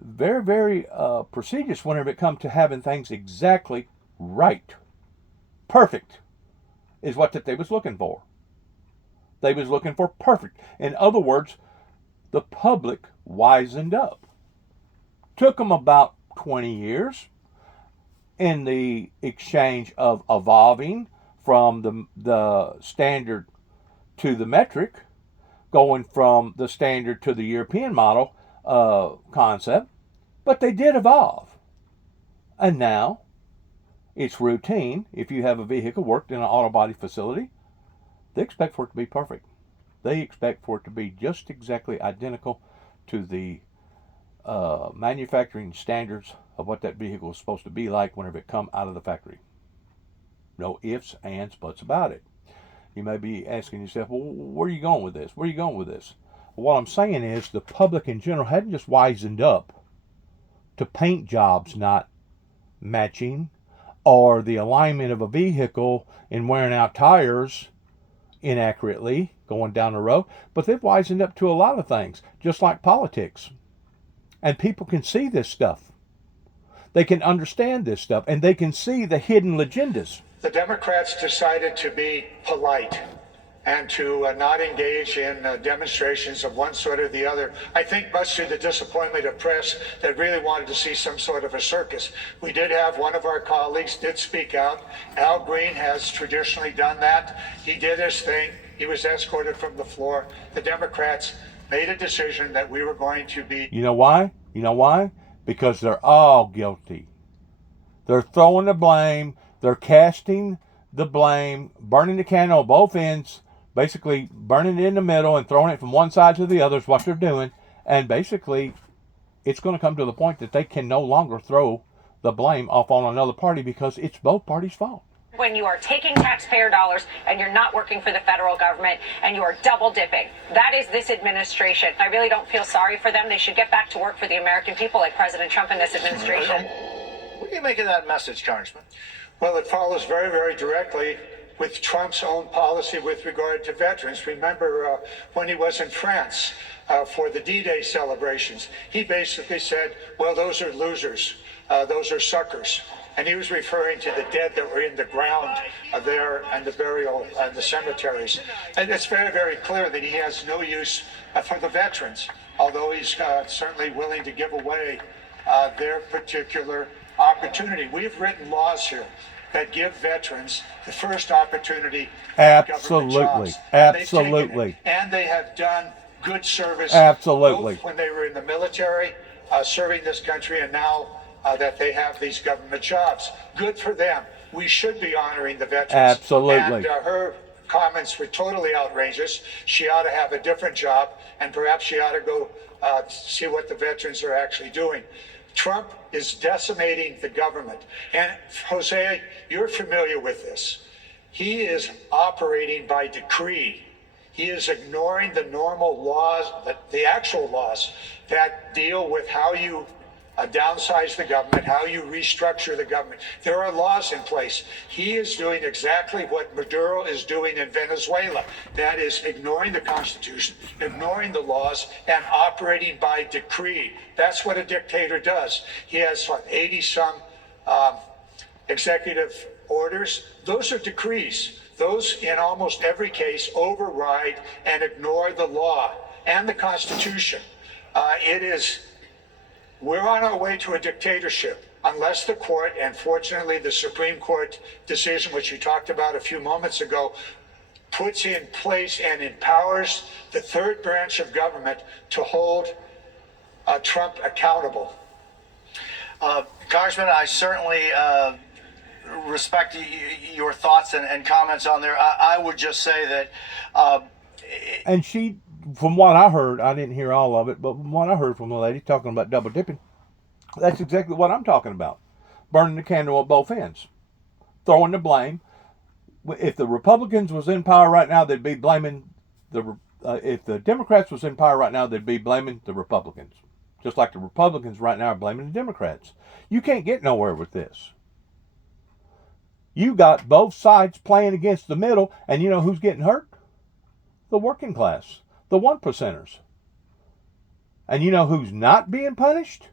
very, very prestigious, whenever it comes to having things exactly right. Perfect is what that they was looking for. They was looking for perfect. In other words, the public wisened up. Took them about 20 years in the exchange of evolving from the standard to the metric, going from the standard to the European model concept, but they did evolve. And now it's routine. If you have a vehicle worked in an auto body facility, they expect for it to be perfect. They expect for it to be just exactly identical to the manufacturing standards of what that vehicle is supposed to be like whenever it come out of the factory. No ifs, ands, buts about it. You may be asking yourself, well, where are you going with this? Where are you going with this? Well, what I'm saying is the public in general hadn't just wisened up to paint jobs not matching, or the alignment of a vehicle in wearing out tires inaccurately going down the road, but they've wisened up to a lot of things, just like politics. And people can see this stuff. They can understand this stuff, and they can see the hidden agendas. The Democrats decided to be polite and to not engage in demonstrations of one sort or the other. I think much to the disappointment of press that really wanted to see some sort of a circus. We did have one of our colleagues did speak out. Al Green has traditionally done that. He did his thing. He was escorted from the floor. The Democrats made a decision that we were going to be. You know why? You know why? Because they're all guilty. They're throwing the blame. They're casting the blame, burning the candle at both ends, basically burning it in the middle and throwing it from one side to the other is what they're doing. And basically, it's going to come to the point that they can no longer throw the blame off on another party because it's both parties' fault. When you are taking taxpayer dollars and you're not working for the federal government and you are double dipping. That is this administration. I really don't feel sorry for them. They should get back to work for the American people like President Trump and this administration. What do you make of that message, Congressman? Well, it follows very, very directly with Trump's own policy with regard to veterans. Remember when he was in France for the D-Day celebrations, he basically said, well, those are losers. Those are suckers. And he was referring to the dead that were in the ground there and the burial and the cemeteries. And it's very, very clear that he has no use for the veterans, although he's certainly willing to give away their particular opportunity. We've written laws here that give veterans the first opportunity. Absolutely. Absolutely. And they have done good service. Absolutely. Both when they were in the military, serving this country, and now that they have these government jobs. Good for them. We should be honoring the veterans. Absolutely. And her comments were totally outrageous. She ought to have a different job, and perhaps she ought to go see what the veterans are actually doing. Trump is decimating the government. And Jose, you're familiar with this. He is operating by decree. He is ignoring the normal laws, the actual laws that deal with how you downsize the government, how you restructure the government. There are laws in place. He is doing exactly what Maduro is doing in Venezuela. That is ignoring the Constitution, ignoring the laws, and operating by decree. That's what a dictator does. He has, 80-some executive orders. Those are decrees. Those, in almost every case, override and ignore the law and the Constitution. We're on our way to a dictatorship unless the court, and fortunately the Supreme Court decision, which you talked about a few moments ago, puts in place and empowers the third branch of government to hold Trump accountable. Congressman, I certainly respect your thoughts and comments on there. I would just say that... and she... From what I heard, I didn't hear all of it, but from what I heard from the lady talking about double dipping, that's exactly what I'm talking about. Burning the candle at both ends. Throwing the blame. If the Republicans was in power right now, they'd be blaming if the Democrats was in power right now, they'd be blaming the Republicans. Just like the Republicans right now are blaming the Democrats. You can't get nowhere with this. You got both sides playing against the middle, and you know who's getting hurt? The working class. The one percenters. And you know who's not being punished?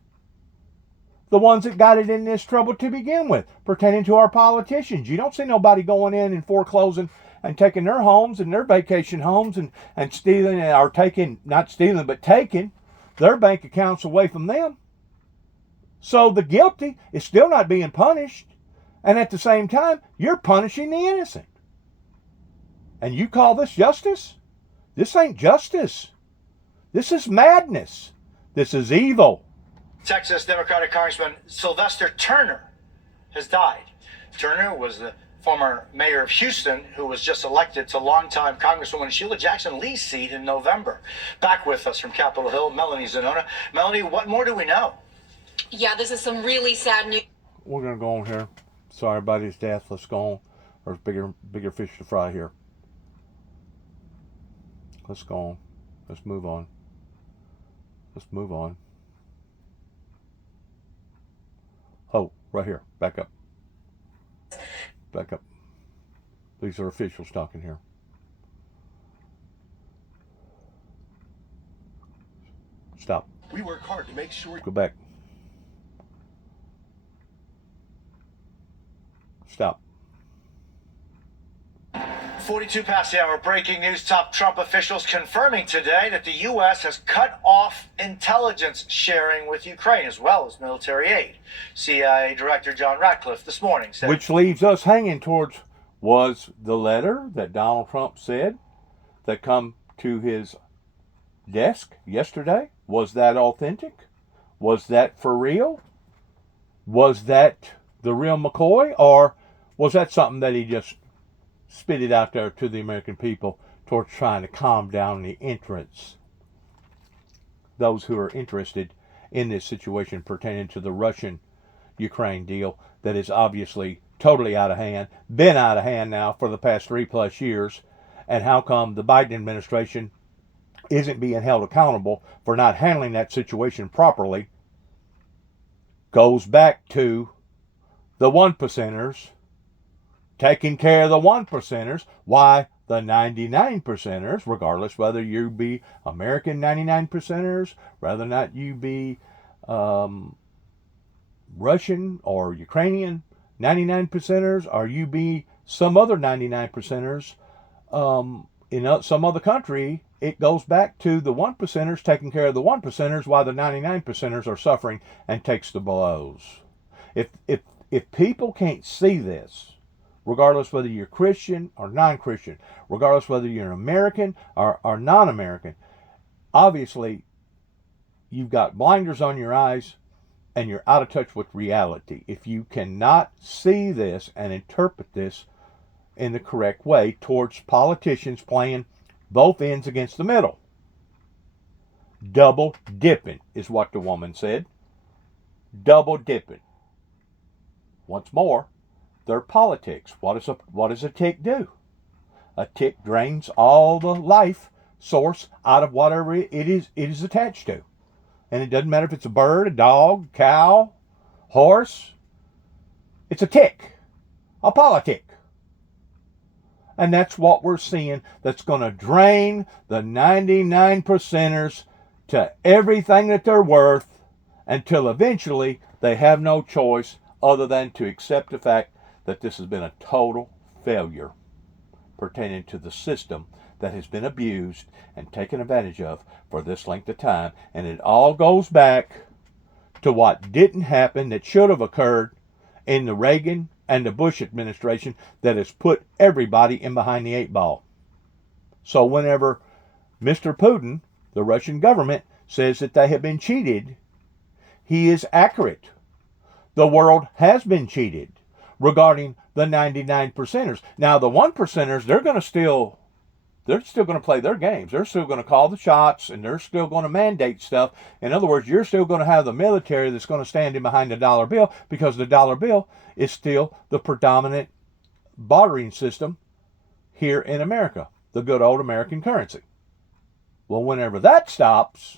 The ones that got it in this trouble to begin with, pertaining to our politicians. You don't see nobody going in and foreclosing and taking their homes and their vacation homes and stealing, or taking, not stealing, but taking their bank accounts away from them. So the guilty is still not being punished. And at the same time, you're punishing the innocent. And you call this justice? This ain't justice. This is madness. This is evil. Texas Democratic Congressman Sylvester Turner has died. Turner was the former mayor of Houston who was just elected to longtime Congresswoman Sheila Jackson Lee's seat in November. Back with us from Capitol Hill, Melanie Zanona. Melanie, what more do we know? Yeah, this is some really sad news. We're going to go on here. Sorry about his death. Let's go on. There's bigger fish to fry here. Let's go on. Let's move on. Let's move on. Oh, right here. Back up. Back up. These are officials talking here. Stop. We work hard to make sure. Go back. Stop. 42 past the hour. Breaking news. Top Trump officials confirming today that the U.S. has cut off intelligence sharing with Ukraine as well as military aid. CIA Director John Ratcliffe this morning said. Which leaves us hanging towards, was the letter that Donald Trump said that come to his desk yesterday, was that authentic? Was that for real? Was that the real McCoy? Or was that something that he just spit it out there to the American people towards trying to calm down the entrance, those who are interested in this situation pertaining to the Russian-Ukraine deal that is obviously totally out of hand, been out of hand now for the past 3+ years, and how come the Biden administration isn't being held accountable for not handling that situation properly, goes back to the 1%ers taking care of the 1%ers. Why the 99%ers, regardless whether you be American 99%ers, whether or not you be Russian or Ukrainian 99%ers, or you be some other 99%ers in some other country, it goes back to the 1%ers taking care of the 1%ers while the 99%ers are suffering and takes the blows. If people can't see this, regardless whether you're Christian or non-Christian, regardless whether you're an American or non-American, obviously you've got blinders on your eyes and you're out of touch with reality. If you cannot see this and interpret this in the correct way towards politicians playing both ends against the middle. Double dipping is what the woman said. Double dipping. Once more, their politics. What does a tick do? A tick drains all the life source out of whatever it is attached to. And it doesn't matter if it's a bird, a dog, cow, horse. It's a tick. A politic. And that's what we're seeing that's going to drain the 99%ers to everything that they're worth until eventually they have no choice other than to accept the fact that this has been a total failure pertaining to the system that has been abused and taken advantage of for this length of time. And it all goes back to what didn't happen that should have occurred in the Reagan and the Bush administration that has put everybody in behind the 8 ball. So whenever Mr. Putin, the Russian government, says that they have been cheated, he is accurate. The world has been cheated regarding the 99%ers. Now the 1%ers, they're still going to play their games. They're still going to call the shots, and they're still going to mandate stuff. In other words, you're still going to have the military that's going to stand in behind the dollar bill, because the dollar bill is still the predominant bartering system here in America, the good old American currency. Well, whenever that stops,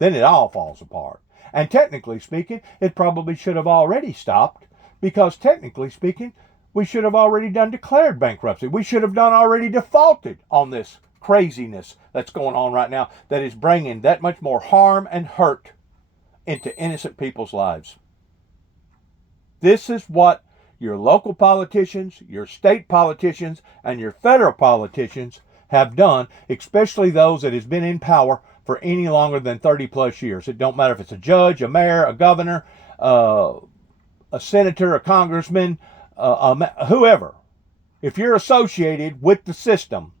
then it all falls apart. And technically speaking, it probably should have already stopped, because technically speaking, we should have already declared bankruptcy. We should have already defaulted on this craziness that's going on right now that is bringing that much more harm and hurt into innocent people's lives. This is what your local politicians, your state politicians, and your federal politicians have done, especially those that has been in power for any longer than 30+ years. It don't matter if it's a judge, a mayor, a governor, a senator, a congressman, whoever. If you're associated with the system,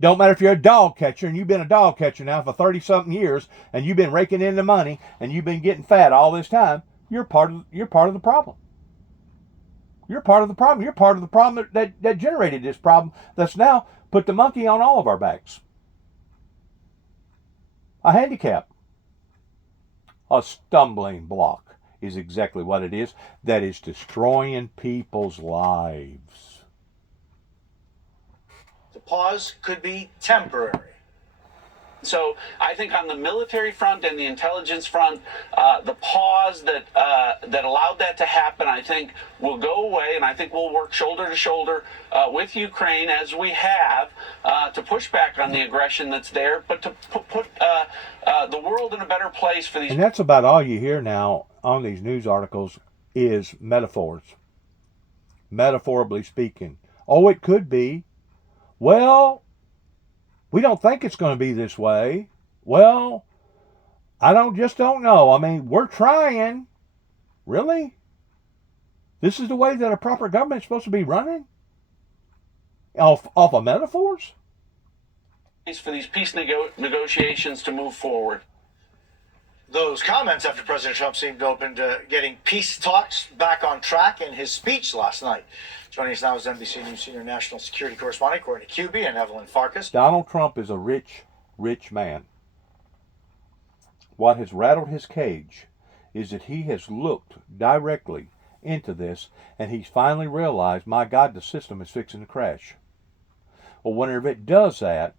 don't matter if you're a dog catcher and you've been a dog catcher now for 30-something years and you've been raking in the money and you've been getting fat all this time, you're part of the problem. You're part of the problem. You're part of the problem that generated this problem that's now put the monkey on all of our backs. A handicap. A stumbling block is exactly what it is that is destroying people's lives. The pause could be temporary. So I think on the military front and the intelligence front, the pause that that allowed that to happen, I think, will go away, and I think we'll work shoulder to shoulder with Ukraine as we have to push back on the aggression that's there, but to put the world in a better place for these. And that's about all you hear now on these news articles is metaphors. Metaphorically speaking. Oh, it could be. Well, we don't think it's going to be this way. Well, I don't know. I mean, we're trying. Really? This is the way that a proper government is supposed to be running? Off of metaphors? For these peace negotiations to move forward. Those comments after President Trump seemed open to getting peace talks back on track in his speech last night. Joining us now is NBC News senior national security correspondent Courtney Cubie and Evelyn Farkas. Donald Trump is a rich, rich man. What has rattled his cage is that he has looked directly into this and he's finally realized, my God, the system is fixing to crash. Well, whenever it does that,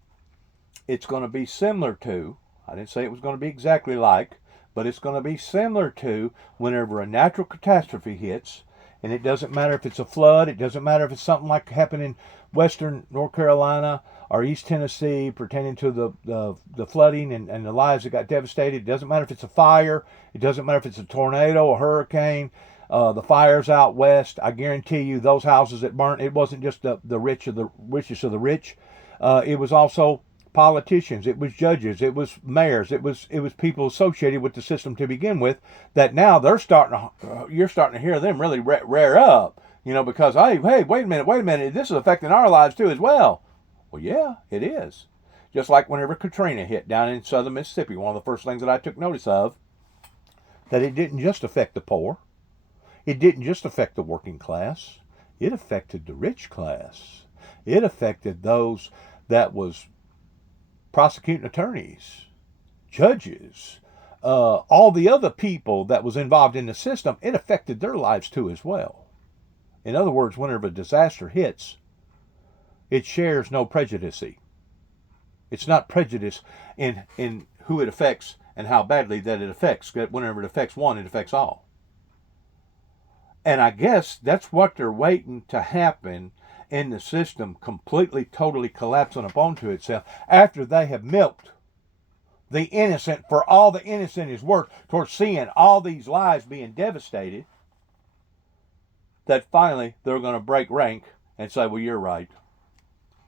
it's going to be similar to, I didn't say it was going to be exactly like, but it's going to be similar to whenever a natural catastrophe hits, and it doesn't matter if it's a flood, it doesn't matter if it's something like happened in western North Carolina or East Tennessee pertaining to the flooding and the lives that got devastated. It doesn't matter if it's a fire, it doesn't matter if it's a tornado, a hurricane, the fires out west. I guarantee you those houses that burnt, it wasn't just the rich of the richest of the rich. It was also politicians, it was judges, it was mayors, it was people associated with the system to begin with, that now you're starting to hear them really rear up, because hey, wait a minute, this is affecting our lives too as well. Well, yeah, it is. Just like whenever Katrina hit down in southern Mississippi, one of the first things that I took notice of, that it didn't just affect the poor, it didn't just affect the working class, it affected the rich class, it affected those that was prosecuting attorneys, judges, all the other people that was involved in the system. It affected their lives too as well. In other words, whenever a disaster hits, it shares no prejudice. It's not prejudice in who it affects and how badly that it affects. Whenever it affects one, it affects all. And I guess that's what they're waiting to happen in the system, completely, totally collapsing upon to itself after they have milked the innocent for all the innocent is worth, towards seeing all these lives being devastated, that finally they're going to break rank and say, well, you're right.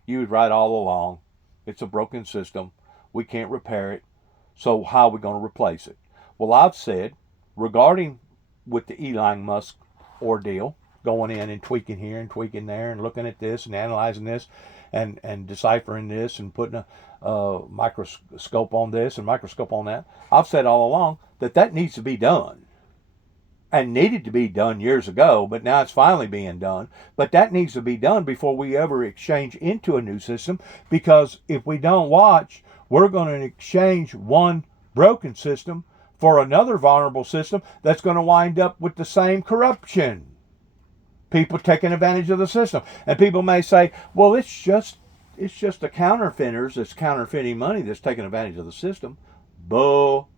You was right all along. It's a broken system. We can't repair it. So how are we going to replace it? Well, I've said, regarding with the Elon Musk ordeal, going in and tweaking here and tweaking there and looking at this and analyzing this and deciphering this and putting a microscope on this and microscope on that. I've said all along that needs to be done and needed to be done years ago, but now it's finally being done. But that needs to be done before we ever exchange into a new system, because if we don't watch, we're going to exchange one broken system for another vulnerable system that's going to wind up with the same corruption. People taking advantage of the system. And people may say, well, it's just the counterfeiters that's counterfeiting money that's taking advantage of the system. Bull,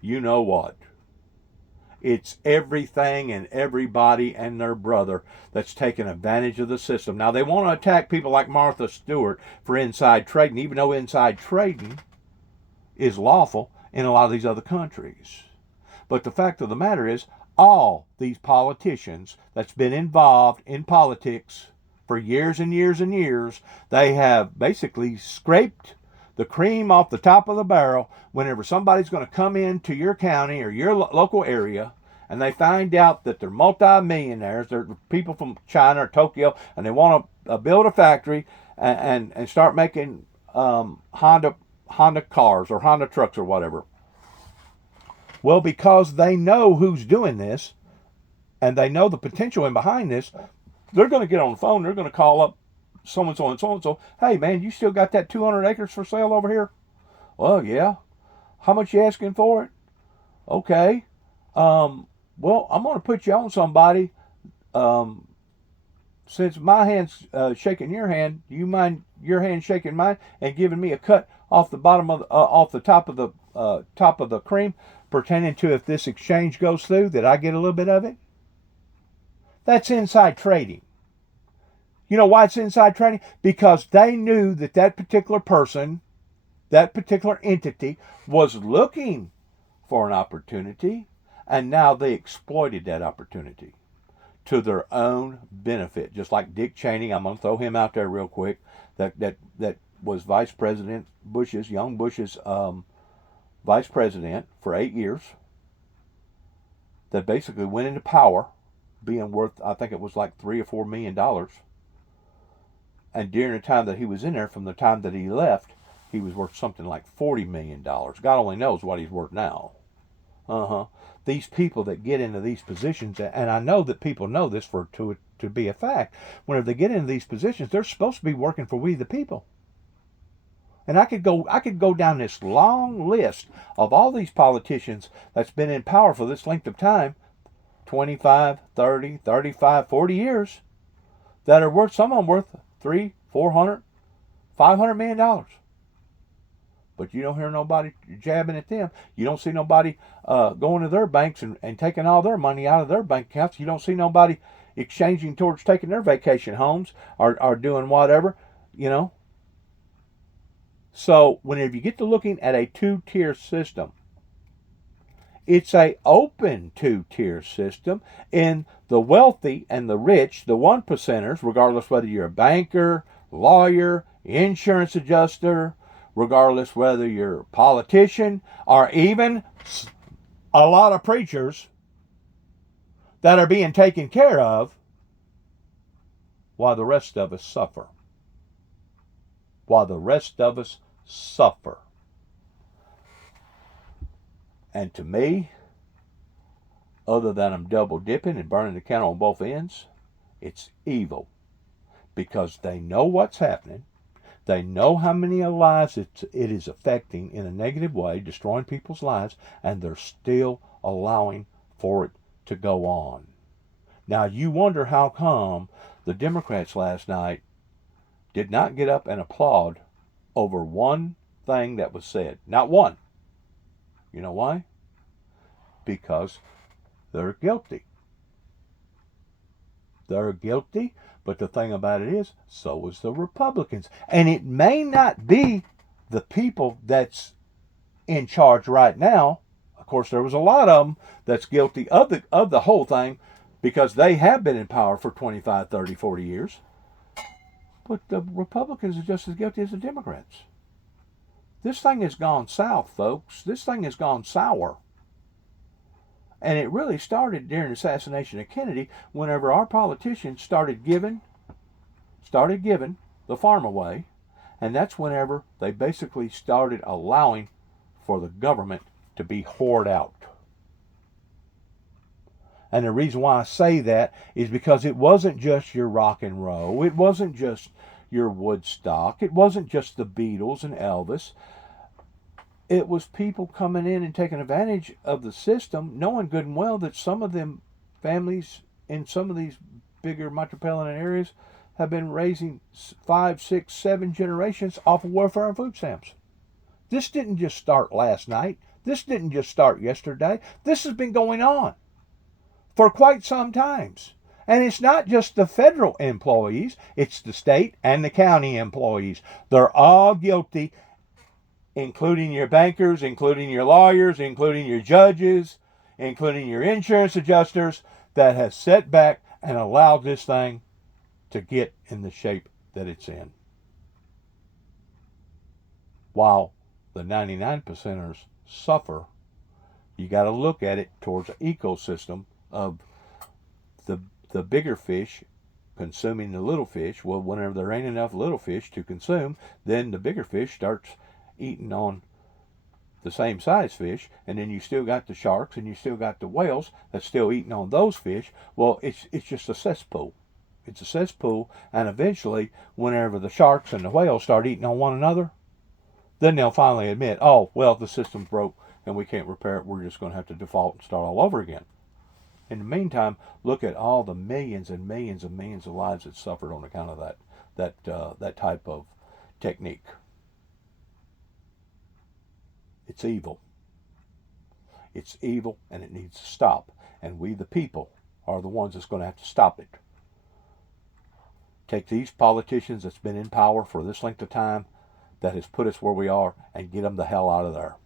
you know what? It's everything and everybody and their brother that's taking advantage of the system. Now, they want to attack people like Martha Stewart for inside trading, even though inside trading is lawful in a lot of these other countries. But the fact of the matter is, all these politicians that's been involved in politics for years and years and years, they have basically scraped the cream off the top of the barrel whenever somebody's going to come into your county or your local area and they find out that they're multi-millionaires, they're people from China or Tokyo, and they want to build a factory and start making Honda cars or Honda trucks or whatever. Well, because they know who's doing this and they know the potential in behind this, they're going to get on the phone, they're going to call up so-and-so and so-and-so. Hey, man, you still got that 200 acres for sale over here? Well, yeah. How much you asking for it? Okay. Well, I'm going to put you on somebody. Since my hand's shaking your hand, do you mind your hand shaking mine and giving me a cut off the bottom of off the top of the cream, pertaining to if this exchange goes through, that I get a little bit of it. That's inside trading. You know why it's inside trading? Because they knew that that particular person, that particular entity, was looking for an opportunity, and now they exploited that opportunity to their own benefit. Just like Dick Cheney, I'm going to throw him out there real quick, that was Vice President Bush's, young Bush's vice president for 8 years, that basically went into power being worth, I think it was like $3 or $4 million. And during the time that he was in there, from the time that he left, he was worth something like $40 million. God only knows what he's worth now. These people that get into these positions, and I know that people know this to be a fact, whenever they get into these positions, they're supposed to be working for we the people. And I could go down this long list of all these politicians that's been in power for this length of time, 25, 30, 35, 40 years, that are worth, some of them worth $300, $400, $500 million. But you don't hear nobody jabbing at them. You don't see nobody going to their banks and taking all their money out of their bank accounts. You don't see nobody exchanging towards taking their vacation homes or doing whatever, you know. So whenever you get to looking at a two-tier system, it's a open two-tier system. In the wealthy and the rich, the 1%ers, regardless whether you're a banker, lawyer, insurance adjuster, regardless whether you're a politician, or even a lot of preachers that are being taken care of, while the rest of us suffer. While the rest of us suffer. And to me, other than I'm double dipping and burning the candle on both ends, it's evil. Because they know what's happening. They know how many lives it is affecting in a negative way, destroying people's lives, and they're still allowing for it to go on. Now, you wonder how come the Democrats last night did not get up and applaud over one thing that was said. Not one. You know why? Because they're guilty. They're guilty, but the thing about it is, so is the Republicans. And it may not be the people that's in charge right now. Of course, there was a lot of them that's guilty of the whole thing, because they have been in power for 25, 30, 40 years. But the Republicans are just as guilty as the Democrats. This thing has gone south, folks. This thing has gone sour. And it really started during the assassination of Kennedy, whenever our politicians started giving the farm away. And that's whenever they basically started allowing for the government to be hoarded out. And the reason why I say that is because it wasn't just your rock and roll. It wasn't just your Woodstock. It wasn't just the Beatles and Elvis. It was people coming in and taking advantage of the system, knowing good and well that some of them families in some of these bigger metropolitan areas have been raising 5, 6, 7 generations off of welfare and food stamps. This didn't just start last night. This didn't just start yesterday. This has been going on for quite some times. And it's not just the federal employees, it's the state and the county employees. They're all guilty, including your bankers, including your lawyers, including your judges, including your insurance adjusters, that has set back and allowed this thing to get in the shape that it's in. While the 99%ers suffer, you got to look at it towards an ecosystem of the bigger fish consuming the little fish. Well, whenever there ain't enough little fish to consume, then the bigger fish starts eating on the same size fish, and then you still got the sharks and you still got the whales that's still eating on those fish. Well, it's just a cesspool. It's a cesspool, and eventually, whenever the sharks and the whales start eating on one another, then they'll finally admit, oh, well, the system's broke and we can't repair it. We're just going to have to default and start all over again. In the meantime, look at all the millions and millions and millions of lives that suffered on account of that type of technique. It's evil. It's evil, and it needs to stop. And we, the people, are the ones that's going to have to stop it. Take these politicians that's been in power for this length of time, that has put us where we are, and get them the hell out of there.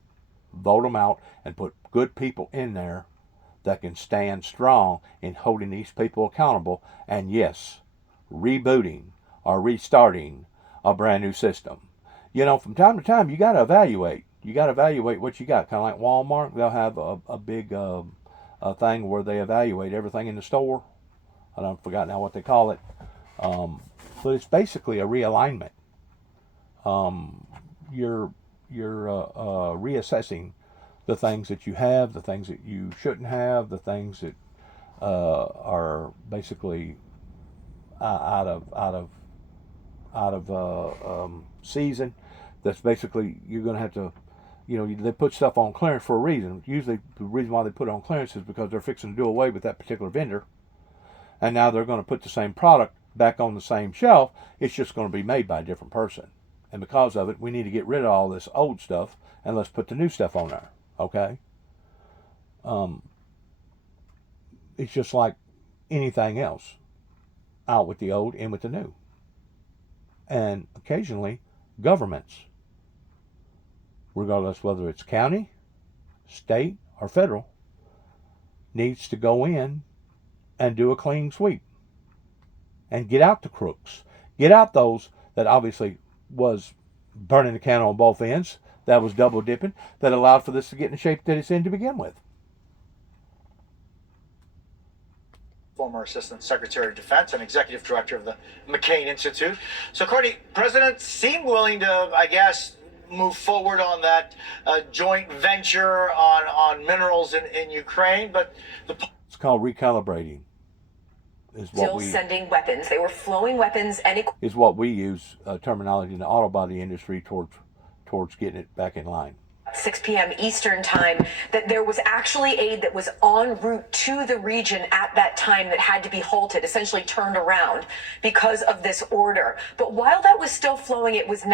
Vote them out and put good people in there that can stand strong in holding these people accountable, and yes, rebooting or restarting a brand new system. You know, from time to time, you got to evaluate. You got to evaluate what you got. Kind of like Walmart, they'll have a big a thing where they evaluate everything in the store. I don't forgot now what they call it. But it's basically a realignment. You're reassessing the things that you have, the things that you shouldn't have, the things that are basically out of season. That's basically, you're going to have to, you know, they put stuff on clearance for a reason. Usually the reason why they put it on clearance is because they're fixing to do away with that particular vendor, and now they're going to put the same product back on the same shelf. It's just going to be made by a different person, and because of it, we need to get rid of all this old stuff and let's put the new stuff on there. Okay. It's just like anything else. Out with the old, in with the new. And occasionally, governments, regardless whether it's county, state, or federal, needs to go in and do a clean sweep. And get out the crooks. Get out those that obviously was burning the candle on both ends, that was double dipping, that allowed for this to get in the shape that it's in to begin with. Former Assistant Secretary of Defense and Executive Director of the McCain Institute. So, Courtney, President seemed willing to, I guess, move forward on that joint venture on minerals in Ukraine, but it's called recalibrating. Is what Still sending weapons. They were flowing weapons and is what we use terminology in the auto body industry towards getting it back in line. 6 p.m. Eastern time, that there was actually aid that was en route to the region at that time that had to be halted, essentially turned around because of this order. But while that was still flowing, it was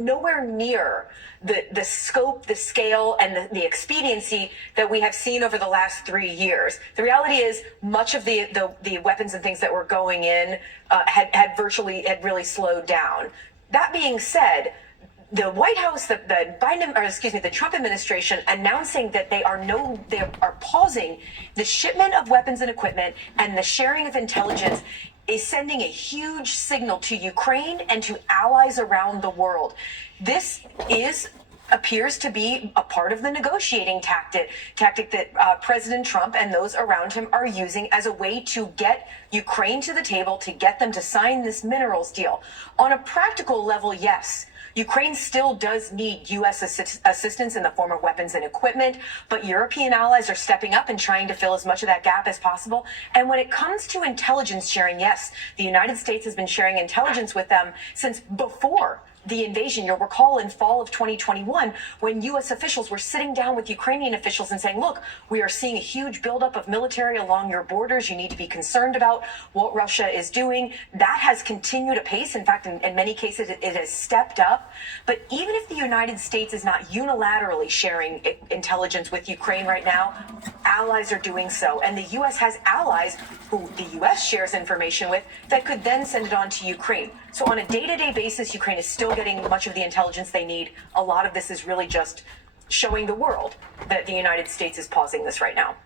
nowhere near the scope, the scale, and the expediency that we have seen over the last 3 years. The reality is much of the weapons and things that were going in had really slowed down. That being said, the White House, the Trump administration announcing that they are pausing the shipment of weapons and equipment and the sharing of intelligence is sending a huge signal to Ukraine and to allies around the world. This appears to be a part of the negotiating tactic that President Trump and those around him are using as a way to get Ukraine to the table, to get them to sign this minerals deal. On a practical level, yes, Ukraine still does need U.S. assistance in the form of weapons and equipment, but European allies are stepping up and trying to fill as much of that gap as possible. And when it comes to intelligence sharing, yes, the United States has been sharing intelligence with them since before the invasion. You'll recall in fall of 2021, when U.S. officials were sitting down with Ukrainian officials and saying, look, we are seeing a huge buildup of military along your borders. You need to be concerned about what Russia is doing. That has continued apace. In fact, in many cases, it has stepped up. But even if the United States is not unilaterally sharing intelligence with Ukraine right now, allies are doing so. And the U.S. has allies who the U.S. shares information with that could then send it on to Ukraine. So on a day-to-day basis, Ukraine is still getting much of the intelligence they need. A lot of this is really just showing the world that the United States is pausing this right now.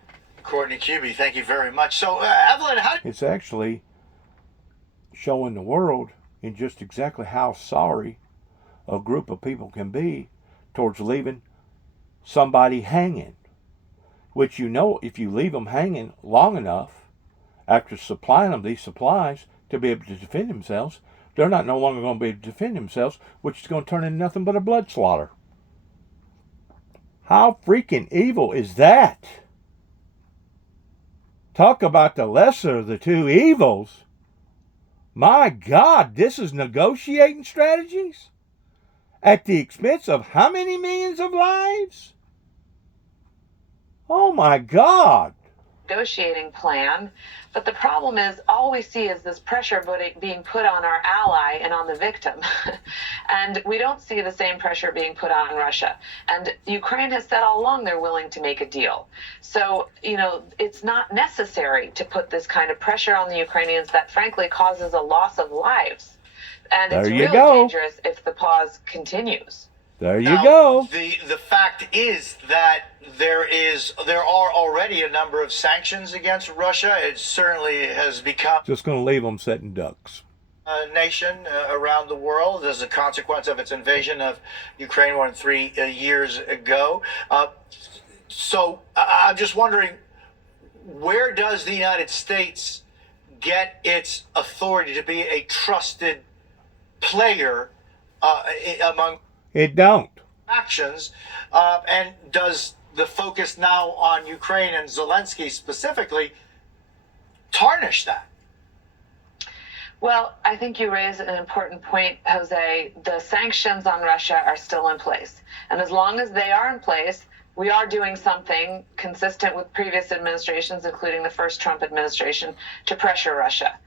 Courtney Cubey, thank you very much. So, Evelyn, It's actually showing the world in just exactly how sorry a group of people can be towards leaving somebody hanging. Which, you know, if you leave them hanging long enough, after supplying them these supplies to be able to defend themselves, they're not no longer going to be able to defend themselves, which is going to turn into nothing but a blood slaughter. How freaking evil is that? Talk about the lesser of the two evils. My God, this is negotiating strategies? At the expense of how many millions of lives? Oh my God. negotiating plan. But the problem is all we see is this pressure being put on our ally and on the victim. And we don't see the same pressure being put on Russia. And Ukraine has said all along they're willing to make a deal. So, it's not necessary to put this kind of pressure on the Ukrainians that frankly causes a loss of lives. And it's really dangerous if the pause continues. There you go. The fact is that there are already a number of sanctions against Russia. It certainly has become Just going to leave them sitting ducks. A nation around the world as a consequence of its invasion of Ukraine more than 3 years ago. So I'm just wondering, where does the United States get its authority to be a trusted player among It don't. actions? And does the focus now on Ukraine and Zelensky specifically tarnish that? Well, I think you raise an important point, Jose. The sanctions on Russia are still in place. And as long as they are in place, we are doing something consistent with previous administrations, including the first Trump administration, to pressure Russia.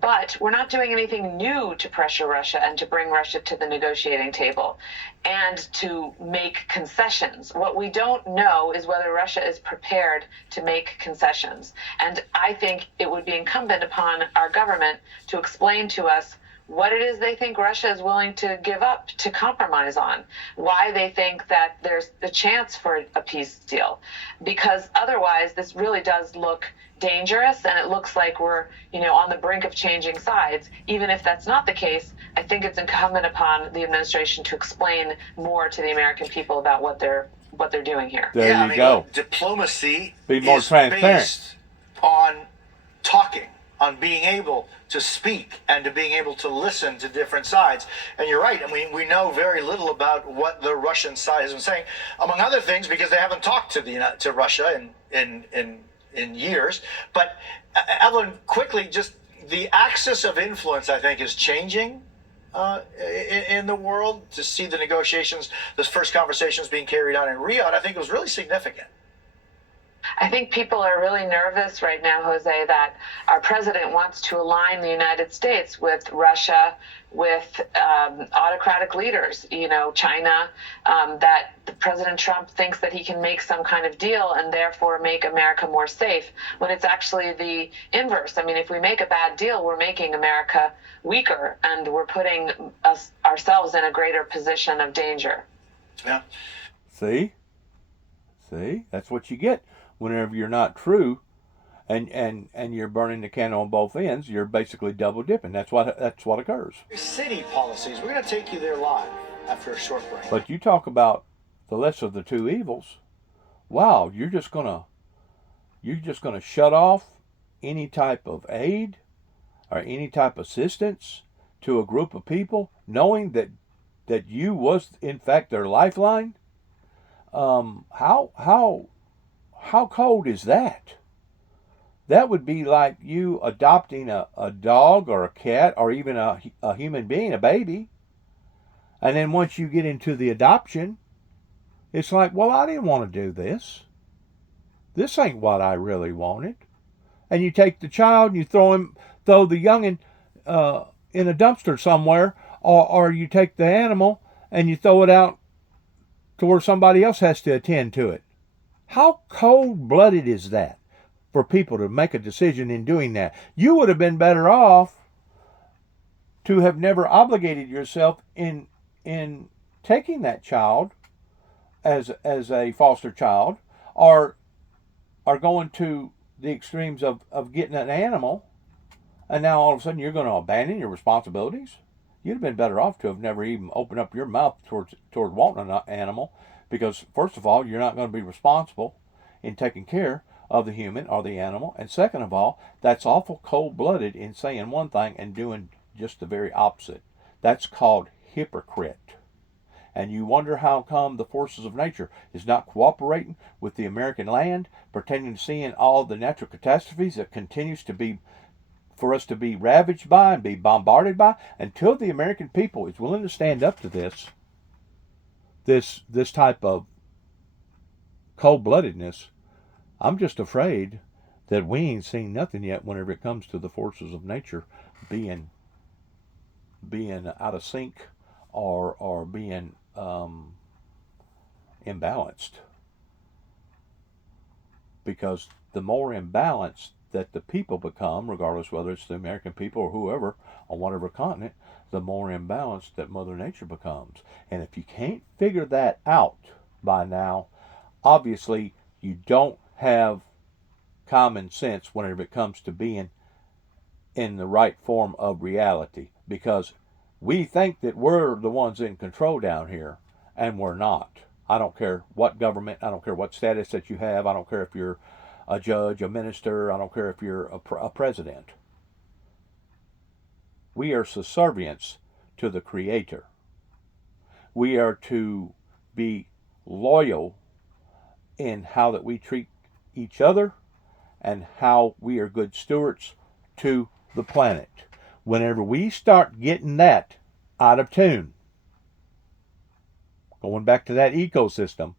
But we're not doing anything new to pressure Russia and to bring Russia to the negotiating table and to make concessions. What we don't know is whether Russia is prepared to make concessions. And I think it would be incumbent upon our government to explain to us what it is they think Russia is willing to give up, to compromise on, why they think that there's a chance for a peace deal. Because otherwise, this really does look dangerous, and it looks like we're, on the brink of changing sides. Even if that's not the case, I think it's incumbent upon the administration to explain more to the American people about what they're doing here. There you go. Look, diplomacy Be more is transparent. based on talking, on being able to speak and to being able to listen to different sides. And you're right. I mean, we know very little about what the Russian side has been saying, among other things, because they haven't talked to Russia in years. But Evelyn, quickly, just the axis of influence, I think, is changing in the world. To see the negotiations, those first conversations being carried out in Riyadh, I think it was really significant. I think people are really nervous right now, Jose, that our president wants to align the United States with Russia, with autocratic leaders, China, that President Trump thinks that he can make some kind of deal and therefore make America more safe, when it's actually the inverse. I mean, if we make a bad deal, we're making America weaker, and we're putting ourselves in a greater position of danger. Yeah. See? That's what you get whenever you're not true and you're burning the candle on both ends. You're basically double dipping. That's what occurs. City policies. We're going to take you there live after a short break. But you talk about the lesser of the two evils. Wow, you're just gonna shut off any type of aid or any type of assistance to a group of people, knowing that you was in fact their lifeline. How cold is that? That would be like you adopting a dog or a cat or even a human being, a baby. And then once you get into the adoption, it's like, well, I didn't want to do this. This ain't what I really wanted. And you take the child and you throw the youngin' in a dumpster somewhere, or you take the animal and you throw it out to where somebody else has to attend to it. How cold-blooded is that for people to make a decision in doing that? You would have been better off to have never obligated yourself in taking that child as a foster child, or going to the extremes of getting an animal, and now all of a sudden you're going to abandon your responsibilities. You'd have been better off to have never even opened up your mouth toward wanting an animal, because first of all, you're not going to be responsible in taking care of the human or the animal, and second of all, that's awful cold-blooded in saying one thing and doing just the very opposite. That's called hypocrite. And you wonder how come the forces of nature is not cooperating with the American land, pretending to see all the natural catastrophes that continues to be for us to be ravaged by and be bombarded by, until the American people is willing to stand up to this type of cold-bloodedness. I'm just afraid that we ain't seen nothing yet whenever it comes to the forces of nature being out of sync or being imbalanced. Because the more imbalanced that the people become, regardless whether it's the American people or whoever on whatever continent, the more imbalanced that Mother Nature becomes. And if you can't figure that out by now, obviously you don't have common sense whenever it comes to being in the right form of reality, because we think that we're the ones in control down here, and we're not. I don't care what government, I don't care what status that you have, I don't care if you're a judge, a minister, I don't care if you're a president. We are subservients to the Creator. We are to be loyal in how that we treat each other and how we are good stewards to the planet. Whenever we start getting that out of tune, going back to that ecosystem,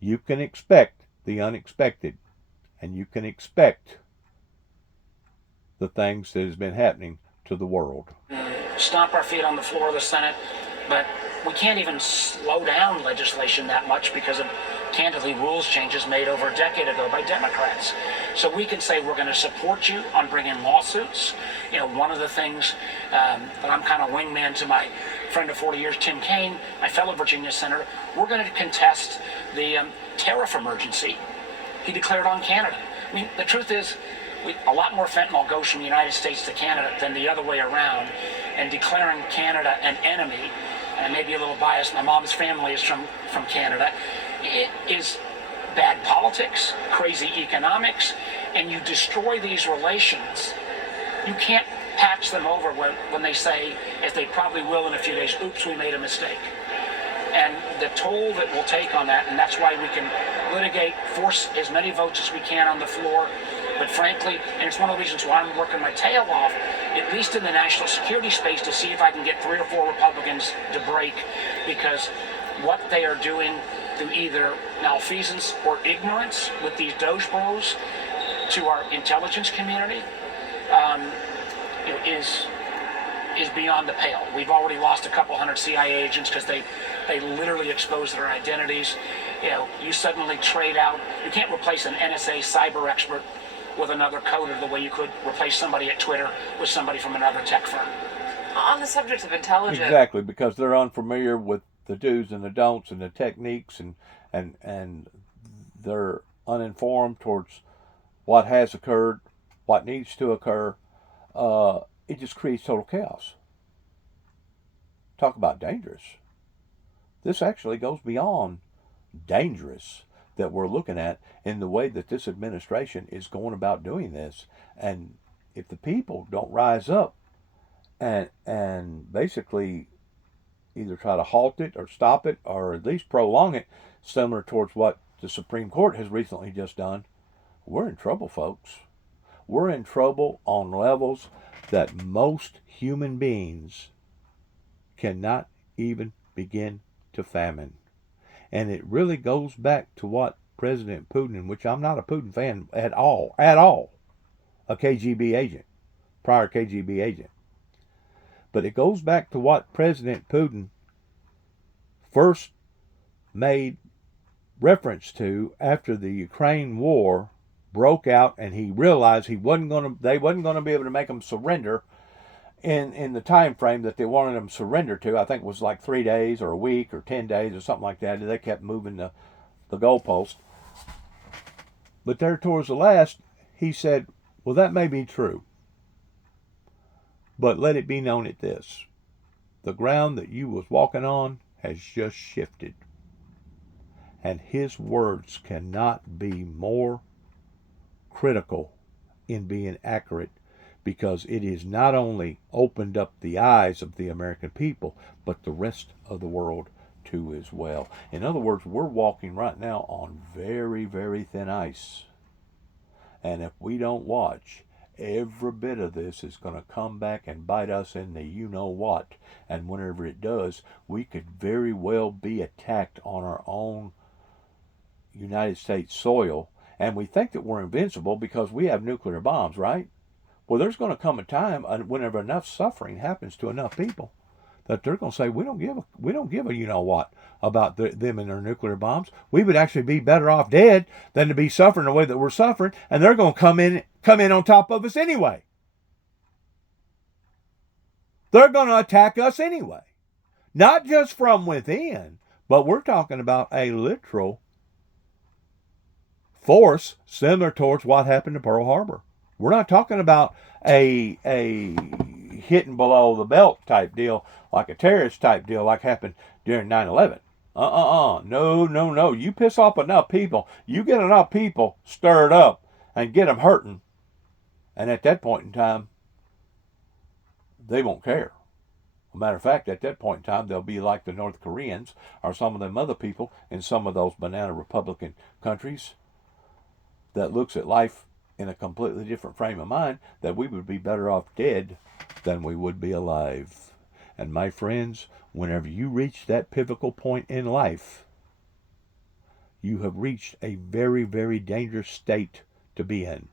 you can expect the unexpected, and you can expect the things that has been happening to the world. Stomp our feet on the floor of the Senate, but we can't even slow down legislation that much because of, candidly, rules changes made over a decade ago by Democrats. So we can say we're going to support you on bringing lawsuits. You know, one of the things that I'm kind of wingman to my friend of 40 years, Tim Kaine, my fellow Virginia senator, we're going to contest the tariff emergency he declared on Canada. I mean, the truth is, a lot more fentanyl goes from the United States to Canada than the other way around, and declaring Canada an enemy, and I may be a little biased, my mom's family is from Canada, it is bad politics, crazy economics, and you destroy these relations. You can't patch them over when they say, as they probably will in a few days, oops, we made a mistake. And the toll that we'll take on that, and that's why we can litigate, force as many votes as we can on the floor. But frankly, and it's one of the reasons why I'm working my tail off, at least in the national security space, to see if I can get 3 or 4 Republicans to break, because what they are doing through either malfeasance or ignorance with these Doge Bros to our intelligence community is beyond the pale. We've already lost a couple hundred CIA agents because they literally expose their identities. You know, you suddenly trade out. You can't replace an NSA cyber expert with another coder the way you could replace somebody at Twitter with somebody from another tech firm. On the subject of intelligence. Exactly, because they're unfamiliar with the do's and the don'ts and the techniques, and they're uninformed towards what has occurred, what needs to occur. It just creates total chaos. Talk about dangerous. This actually goes beyond dangerous that we're looking at in the way that this administration is going about doing this. And if the people don't rise up and basically either try to halt it or stop it or at least prolong it, similar towards what the Supreme Court has recently just done, we're in trouble, folks. We're in trouble on levels that most human beings cannot even begin to fathom. And it really goes back to what President Putin, which I'm not a Putin fan at all, a KGB agent, prior KGB agent. But it goes back to what President Putin first made reference to after the Ukraine war broke out, and he realized they wasn't going to be able to make them surrender in the time frame that they wanted them to surrender to. I think it was like 3 days or a week or 10 days or something like that. They kept moving the goalpost. But there towards the last, he said, well, that may be true, but let it be known at this: the ground that you was walking on has just shifted. And his words cannot be more critical in being accurate, because it has not only opened up the eyes of the American people, but the rest of the world too as well. In other words, we're walking right now on very, very thin ice. And if we don't watch, every bit of this is going to come back and bite us in the you-know-what. And whenever it does, we could very well be attacked on our own United States soil, and we think that we're invincible because we have nuclear bombs, right? Well, there's going to come a time whenever enough suffering happens to enough people that they're going to say, we don't give a you know what about them and their nuclear bombs. We would actually be better off dead than to be suffering the way that we're suffering, and they're going to come in on top of us anyway. They're going to attack us anyway. Not just from within, but we're talking about a literal force similar towards what happened to Pearl Harbor. We're not talking about a hitting below the belt type deal, like a terrorist type deal like happened during 9/11. No. You piss off enough people, you get enough people stirred up and get them hurting, and at that point in time, they won't care. As a matter of fact, at that point in time, they'll be like the North Koreans or some of them other people in some of those banana Republican countries that looks at life in a completely different frame of mind, that we would be better off dead than we would be alive. And my friends, whenever you reach that pivotal point in life, you have reached a very, very dangerous state to be in.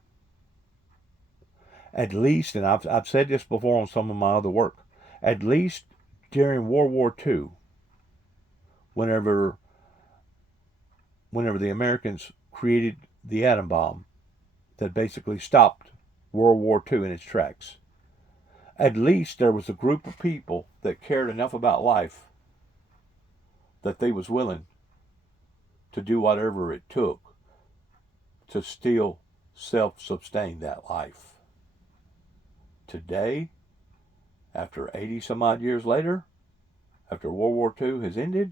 At least, and I've said this before on some of my other work, at least during World War II, whenever the Americans created the atom bomb that basically stopped World War II in its tracks, at least there was a group of people that cared enough about life that they was willing to do whatever it took to still self-sustain that life. Today, after 80 some odd years later, after World War II has ended,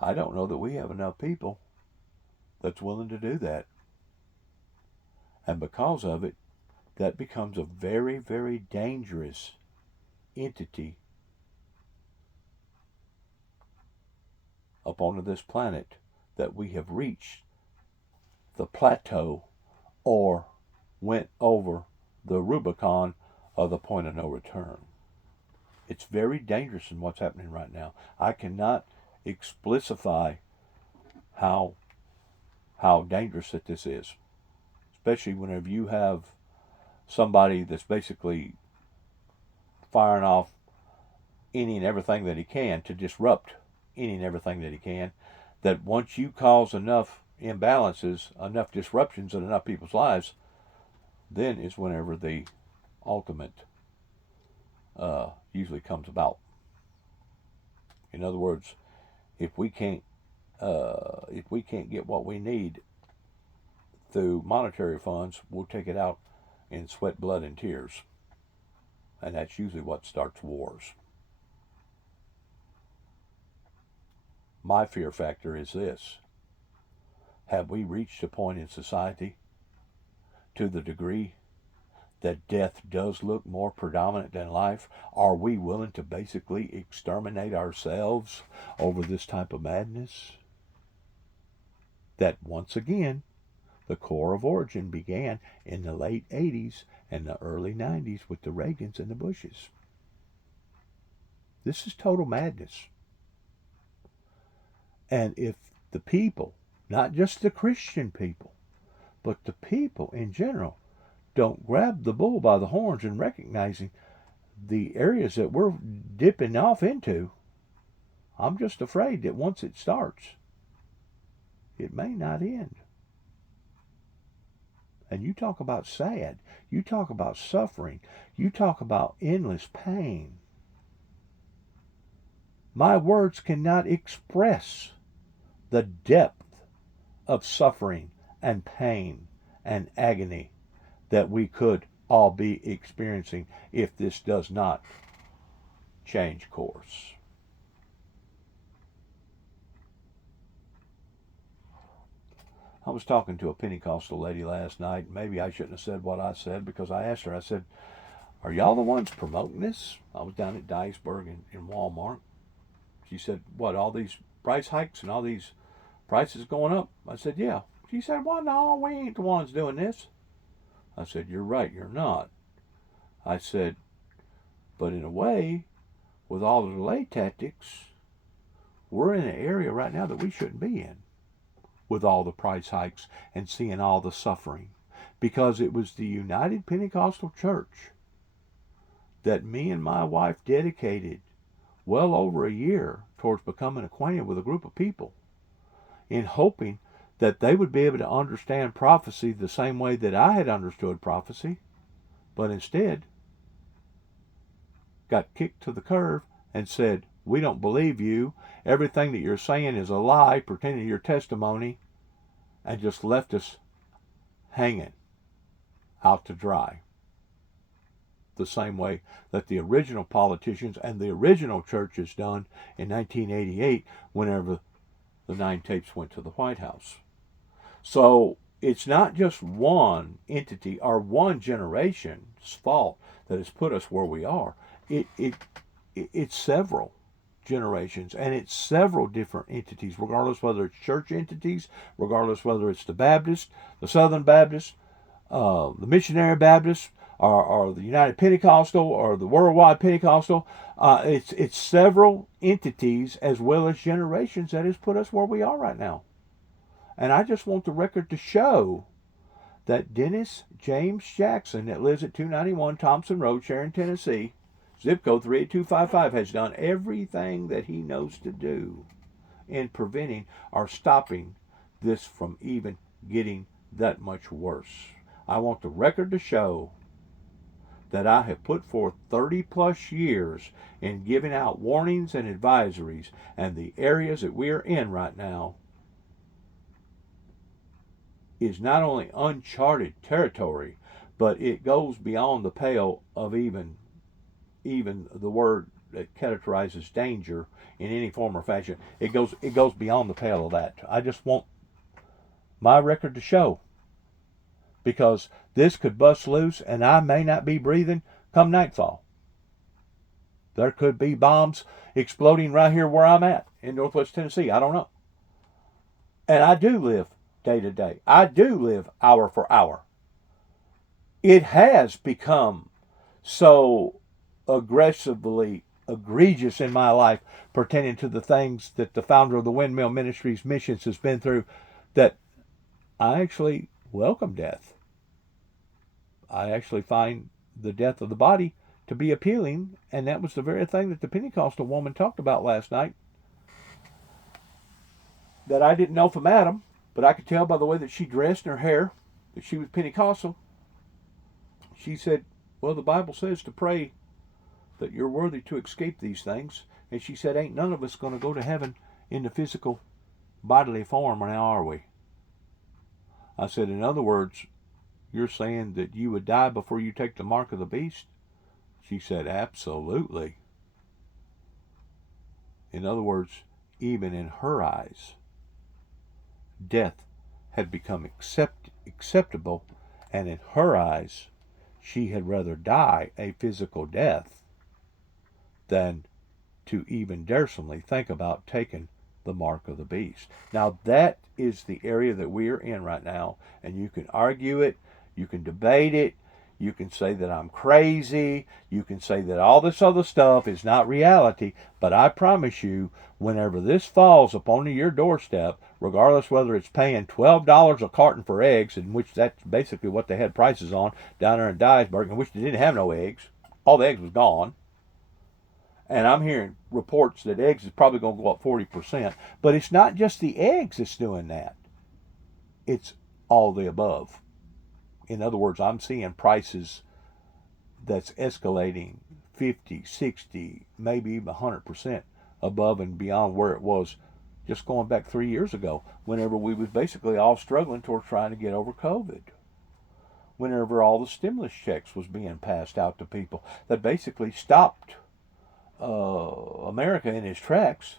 I don't know that we have enough people that's willing to do that. And because of it, that becomes a very, very dangerous entity upon this planet, that we have reached the plateau or went over the Rubicon of the point of no return. It's very dangerous in what's happening right now. I cannot explicify how dangerous that this is, especially whenever you have somebody that's basically firing off any and everything that he can to disrupt any and everything that he can, that once you cause enough imbalances, enough disruptions in enough people's lives, then is whenever the ultimate usually comes about. In other words, if we can't get what we need through monetary funds, we'll take it out in sweat, blood, and tears. And that's usually what starts wars. My fear factor is this: have we reached a point in society to the degree that death does look more predominant than life? Are we willing to basically exterminate ourselves over this type of madness? That, once again, the core of origin began in the late 80s and the early 90s with the Reagans and the Bushes. This is total madness. And if the people, not just the Christian people, but the people in general, don't grab the bull by the horns and recognizing the areas that we're dipping off into, I'm just afraid that once it starts, it may not end. And you talk about sad, you talk about suffering, you talk about endless pain. My words cannot express the depth of suffering and pain and agony that we could all be experiencing if this does not change course. I was talking to a Pentecostal lady last night. Maybe I shouldn't have said what I said, because I asked her, I said, are y'all the ones promoting this? I was down at Dyesburg in Walmart. She said, what, all these price hikes and all these prices going up? I said, yeah. She said, well, no, we ain't the ones doing this. I said, you're right, you're not. I said, but in a way, with all the delay tactics, we're in an area right now that we shouldn't be in. with all the price hikes and seeing all the suffering. Because it was the United Pentecostal Church that me and my wife dedicated well over a year towards becoming acquainted with a group of people in hoping that they would be able to understand prophecy the same way that I had understood prophecy, but instead got kicked to the curb and said, "We don't believe you. Everything that you're saying is a lie pertaining to your testimony," and just left us hanging out to dry. The same way that the original politicians and the original churches done in 1988 whenever the 9 tapes went to the White House. So it's not just one entity or one generation's fault that has put us where we are. It's several generations, and it's several different entities, regardless whether it's church entities, regardless whether it's the Baptist, the Southern Baptist, the Missionary Baptist, or the United Pentecostal, or the Worldwide Pentecostal. It's several entities as well as generations that has put us where we are right now. And I just want the record to show that Dennis James Jackson, that lives at 291 Thompson Road, Sharon, Tennessee, zip code 38255, has done everything that he knows to do in preventing or stopping this from even getting that much worse. I want the record to show that I have put forth 30 plus years in giving out warnings and advisories, and the areas that we are in right now is not only uncharted territory, but it goes beyond the pale of even the word that characterizes danger in any form or fashion. It goes beyond the pale of that. I just want my record to show, because this could bust loose and I may not be breathing come nightfall. There could be bombs exploding right here where I'm at in Northwest Tennessee. I don't know. And I do live day to day. I do live hour for hour. It has become so aggressively egregious in my life pertaining to the things that the founder of the Windmill Ministries missions has been through that I actually welcome death. I actually find the death of the body to be appealing, and that was the very thing that the Pentecostal woman talked about last night that I didn't know from Adam, but I could tell by the way that she dressed and her hair that she was Pentecostal. She said, well, the Bible says to pray that you're worthy to escape these things. And she said, ain't none of us going to go to heaven in the physical bodily form, now are we? I said, in other words, you're saying that you would die before you take the mark of the beast? She said, absolutely. In other words, even in her eyes, death had become acceptable, and in her eyes, she had rather die a physical death than to even daresomely think about taking the mark of the beast. Now that is the area that we are in right now, and you can argue it, you can debate it, you can say that I'm crazy, you can say that all this other stuff is not reality, but I promise you, whenever this falls upon your doorstep, regardless whether it's paying $12 a carton for eggs, in which that's basically what they had prices on down there in Dyersburg, in which they didn't have no eggs, all the eggs was gone. And I'm hearing reports that eggs is probably going to go up 40%. But it's not just the eggs that's doing that. It's all the above. In other words, I'm seeing prices that's escalating 50, 60, maybe even 100% above and beyond where it was just going back 3 years ago, whenever we was basically all struggling towards trying to get over COVID. Whenever all the stimulus checks was being passed out to people that basically stopped America in its tracks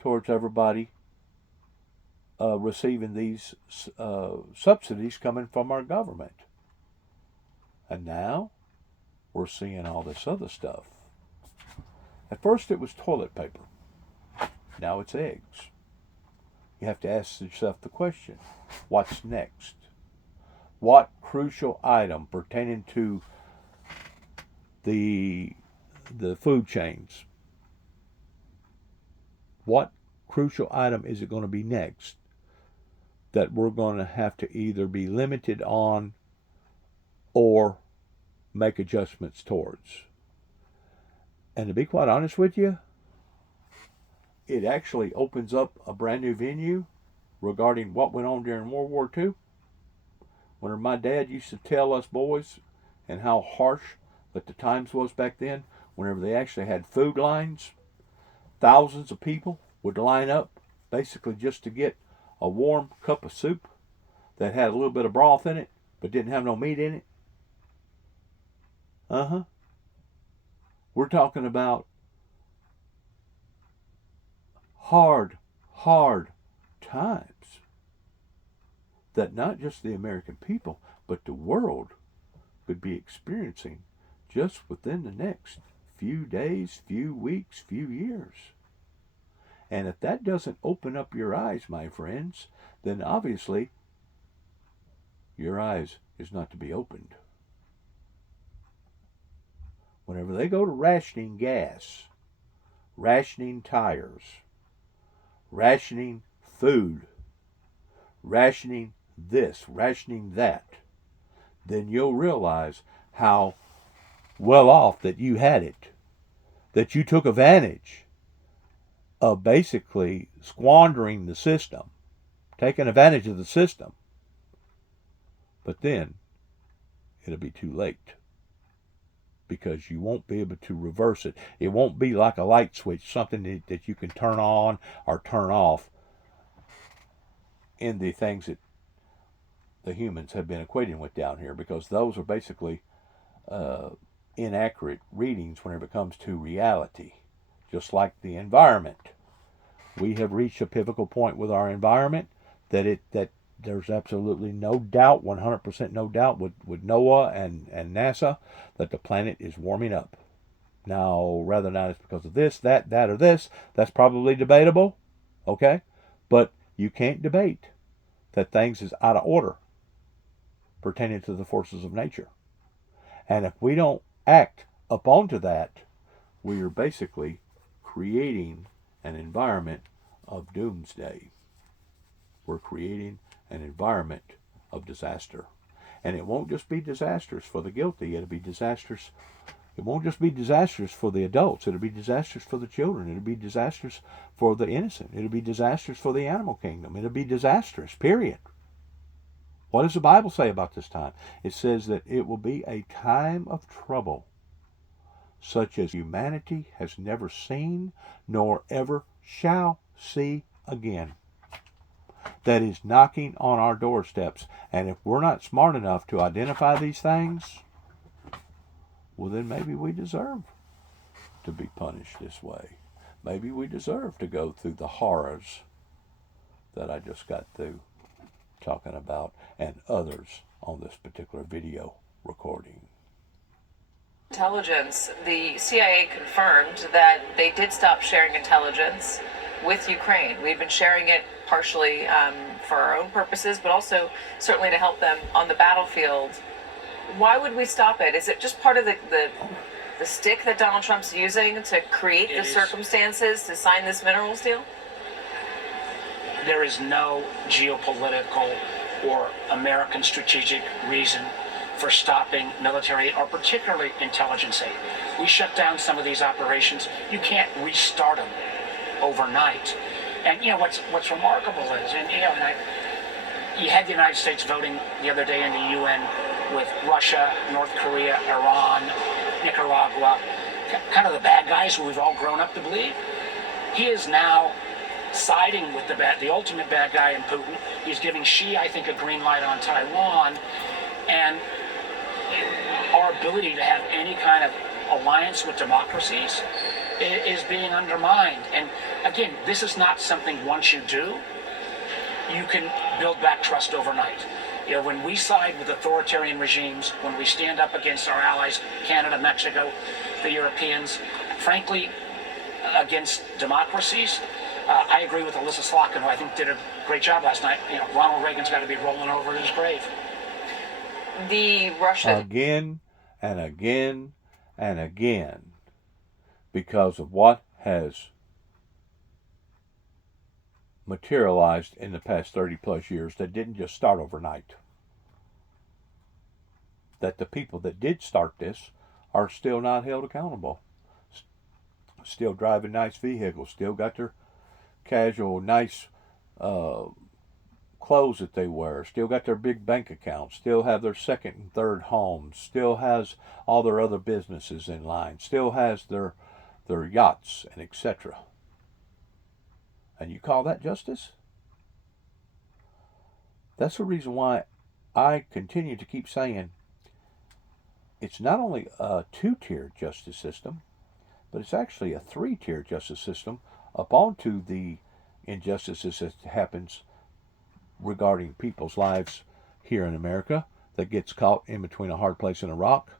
towards everybody receiving these subsidies coming from our government. And now we're seeing all this other stuff. At first it was toilet paper. Now it's eggs. You have to ask yourself the question, what's next? What crucial item pertaining to the food chains, what crucial item is it going to be next that we're going to have to either be limited on or make adjustments towards. And to be quite honest with you, it actually opens up a brand new venue regarding what went on during World War II. Whenever my dad used to tell us boys and how harsh that the times was back then, whenever they actually had food lines, thousands of people would line up basically just to get a warm cup of soup that had a little bit of broth in it but didn't have no meat in it. We're talking about hard times that not just the American people, but the world could be experiencing just within the next few days, few weeks, few years. And if that doesn't open up your eyes, my friends, then obviously your eyes is not to be opened. Whenever they go to rationing gas, rationing tires, rationing food, rationing this, rationing that, then you'll realize how well off that you had it, that you took advantage of basically squandering the system, taking advantage of the system. But then it'll be too late, because you won't be able to reverse it. It won't be like a light switch, something that you can turn on or turn off in the things that the humans have been equating with down here, because those are basically inaccurate readings whenever it comes to reality. Just like the environment, we have reached a pivotal point with our environment that there's absolutely no doubt, 100% no doubt with NOAA and NASA, that the planet is warming up. Now, whether or not it's because of this, that, or this, that's probably debatable, okay? But you can't debate that things is out of order pertaining to the forces of nature. And if we don't act upon to that, we are basically creating an environment of doomsday. We're creating an environment of disaster. And it won't just be disasters for the guilty, it'll be disasters. It won't just be disasters for the adults, it'll be disasters for the children, it'll be disasters for the innocent, it'll be disasters for the animal kingdom, it'll be disasters, period. What does the Bible say about this time? It says that it will be a time of trouble, such as humanity has never seen, nor ever shall see again. That is knocking on our doorsteps. And if we're not smart enough to identify these things, well, then maybe we deserve to be punished this way. Maybe we deserve to go through the horrors that I just got through talking about, and others on this particular video recording. Intelligence, the CIA confirmed that they did stop sharing intelligence with Ukraine. We've been sharing it partially for our own purposes, but also certainly to help them on the battlefield. Why would we stop it? Is it just part of the stick that Donald Trump's using to create the circumstances to sign this minerals deal? There is no geopolitical or American strategic reason for stopping military or particularly intelligence aid. We shut down some of these operations. You can't restart them overnight. And you know what's remarkable is, you had the United States voting the other day in the UN with Russia, North Korea, Iran, Nicaragua, kind of the bad guys who we've all grown up to believe. He is now siding with the ultimate bad guy in Putin. He's giving Xi, I think, a green light on Taiwan, and our ability to have any kind of alliance with democracies is being undermined. And again, this is not something once you do, you can build back trust overnight. When we side with authoritarian regimes, when we stand up against our allies, Canada, Mexico, the Europeans, frankly, against democracies, I agree with Alyssa Slotkin, who I think did a great job last night. Ronald Reagan's got to be rolling over in his grave. The Russia again and again and again, because of what has materialized in the past 30 plus years that didn't just start overnight. That the people that did start this are still not held accountable. Still driving nice vehicles, still got their casual, nice clothes that they wear, still got their big bank accounts, still have their second and third homes, still has all their other businesses in line, still has their yachts and etc. And you call that justice? That's the reason why I continue to keep saying it's not only a two-tier justice system, but it's actually a three-tier justice system up onto the injustices that happens regarding people's lives here in America that gets caught in between a hard place and a rock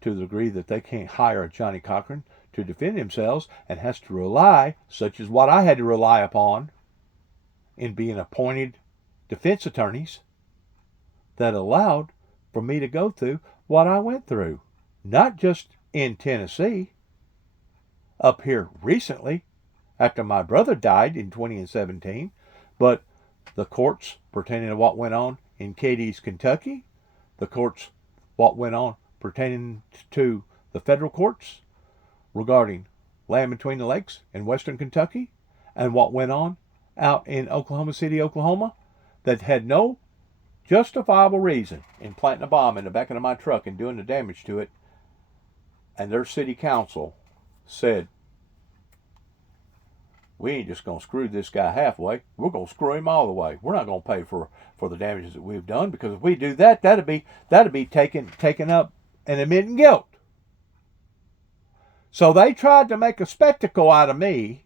to the degree that they can't hire a Johnny Cochran to defend themselves and has to rely, such as what I had to rely upon in being appointed defense attorneys that allowed for me to go through what I went through. Not just in Tennessee, up here recently, after my brother died in 2017, but the courts pertaining to what went on in Cadiz, Kentucky, the courts, what went on pertaining to the federal courts regarding land between the lakes in western Kentucky, and what went on out in Oklahoma City, Oklahoma, that had no justifiable reason in planting a bomb in the back of my truck and doing the damage to it, and their city council said, we ain't just going to screw this guy halfway. We're going to screw him all the way. We're not going to pay for the damages that we've done, because if we do that, that'd be taking up and admitting guilt. So they tried to make a spectacle out of me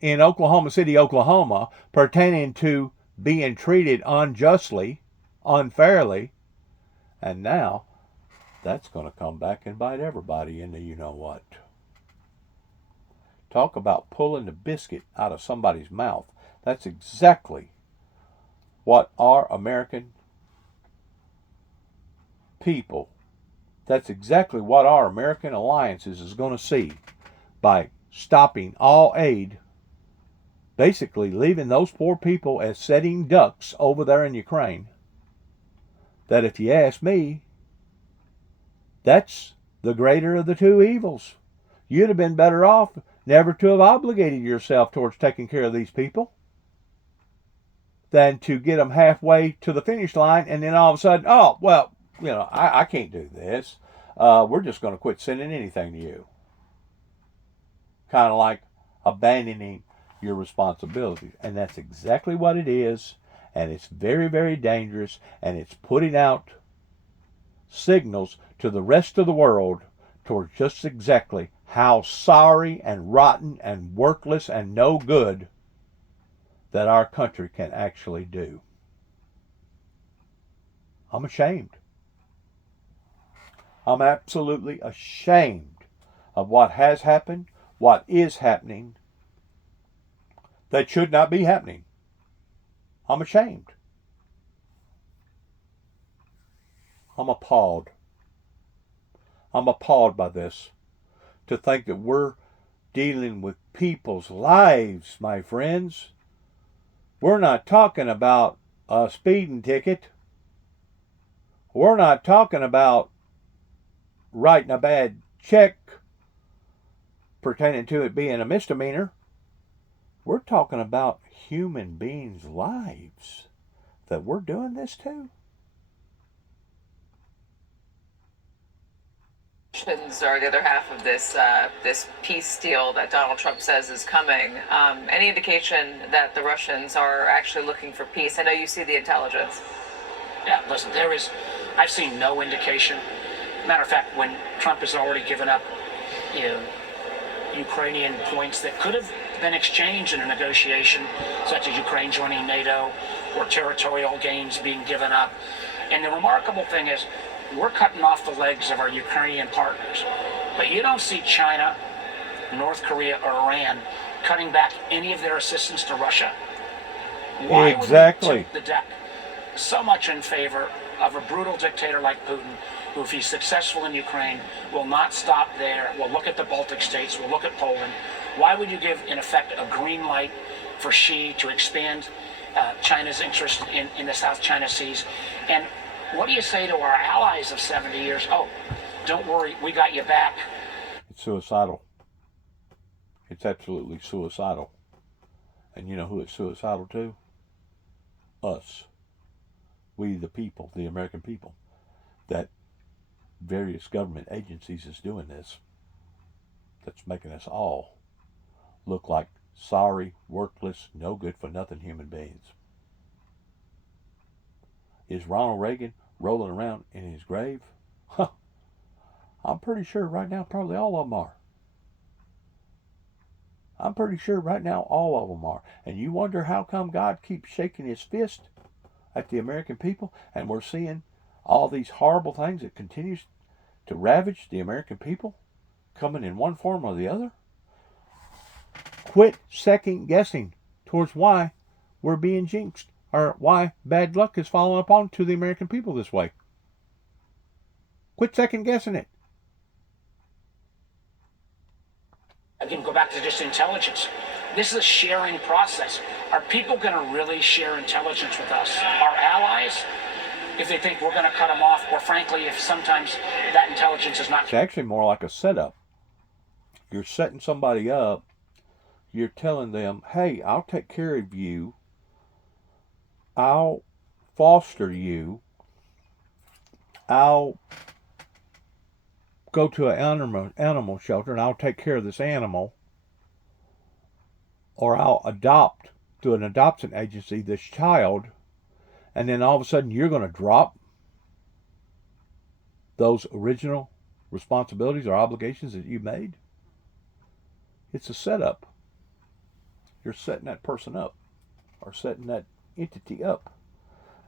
in Oklahoma City, Oklahoma, pertaining to being treated unjustly, unfairly, and now that's going to come back and bite everybody in the you-know-what. Talk about pulling the biscuit out of somebody's mouth. That's exactly what our American people, that's exactly what our American alliances is going to see by stopping all aid, basically leaving those poor people as sitting ducks over there in Ukraine. That, if you ask me, that's the greater of the two evils. You'd have been better off never to have obligated yourself towards taking care of these people than to get them halfway to the finish line and then all of a sudden, oh, well, I can't do this. We're just going to quit sending anything to you. Kind of like abandoning your responsibilities. And that's exactly what it is. And it's very, very dangerous. And it's putting out signals to the rest of the world towards just exactly how sorry and rotten and worthless and no good that our country can actually do. I'm ashamed. I'm absolutely ashamed of what has happened, what is happening, that should not be happening. I'm ashamed. I'm appalled. I'm appalled by this. To think that we're dealing with people's lives, my friends. We're not talking about a speeding ticket. We're not talking about writing a bad check pertaining to it being a misdemeanor. We're talking about human beings' lives that we're doing this to. Are the other half of this this peace deal that Donald Trump says is coming. Any indication that the Russians are actually looking for peace? I know you see the intelligence. Yeah, listen, I've seen no indication. Matter of fact, when Trump has already given up, Ukrainian points that could have been exchanged in a negotiation, such as Ukraine joining NATO or territorial gains being given up. And the remarkable thing is, we're cutting off the legs of our Ukrainian partners. But you don't see China, North Korea, or Iran cutting back any of their assistance to Russia. Why exactly. would we tip the deck so much in favor of a brutal dictator like Putin, who, if he's successful in Ukraine, will not stop there, will look at the Baltic states, will look at Poland? Why would you give, in effect, a green light for Xi to expand China's interest in the South China Seas. And what do you say to our allies of 70 years? Oh, don't worry, we got you back. It's suicidal. It's absolutely suicidal. And you know who it's suicidal to? Us. We the people, the American people. That various government agencies is doing this. That's making us all look like sorry, worthless, no good for nothing human beings. Is Ronald Reagan rolling around in his grave? Huh. I'm pretty sure right now probably all of them are. I'm pretty sure right now all of them are. And you wonder how come God keeps shaking his fist at the American people, and we're seeing all these horrible things that continues to ravage the American people coming in one form or the other? Quit second guessing towards why we're being jinxed, or why bad luck is falling upon to the American people this way. Quit second guessing it. Again, go back to just intelligence. This is a sharing process. Are people going to really share intelligence with us? Our allies? If they think we're going to cut them off, or frankly, if sometimes that intelligence is not... It's actually more like a setup. You're setting somebody up. You're telling them, hey, I'll take care of you. I'll foster you. I'll go to an animal shelter and I'll take care of this animal. Or I'll adopt through an adoption agency this child. And then all of a sudden you're going to drop those original responsibilities or obligations that you made. It's a setup. You're setting that person up, or setting that entity up.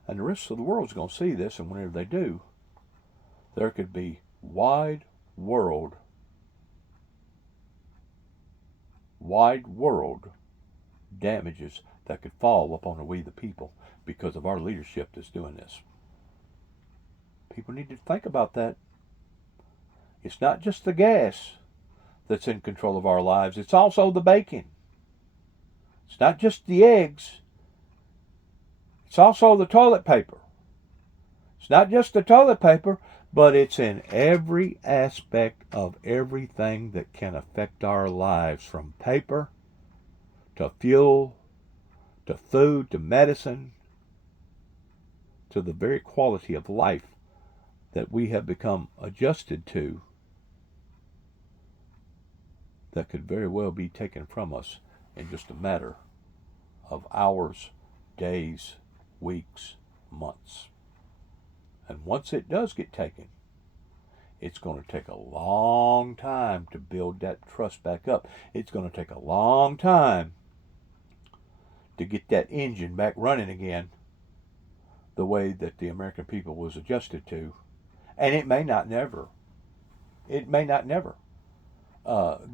And the rest of the world's going to see this, and whenever they do, there could be wide world damages that could fall upon we the people because of our leadership that's doing this. People need to think about that. It's not just the gas that's in control of our lives, it's also the bacon. It's not just the eggs, it's also the toilet paper. It's not just the toilet paper, but it's in every aspect of everything that can affect our lives, from paper to fuel to food to medicine to the very quality of life that we have become adjusted to, that could very well be taken from us in just a matter of hours, days, weeks, months. And once it does get taken, it's going to take a long time to build that trust back up. It's going to take a long time to get that engine back running again the way that the American people was adjusted to. And it may not never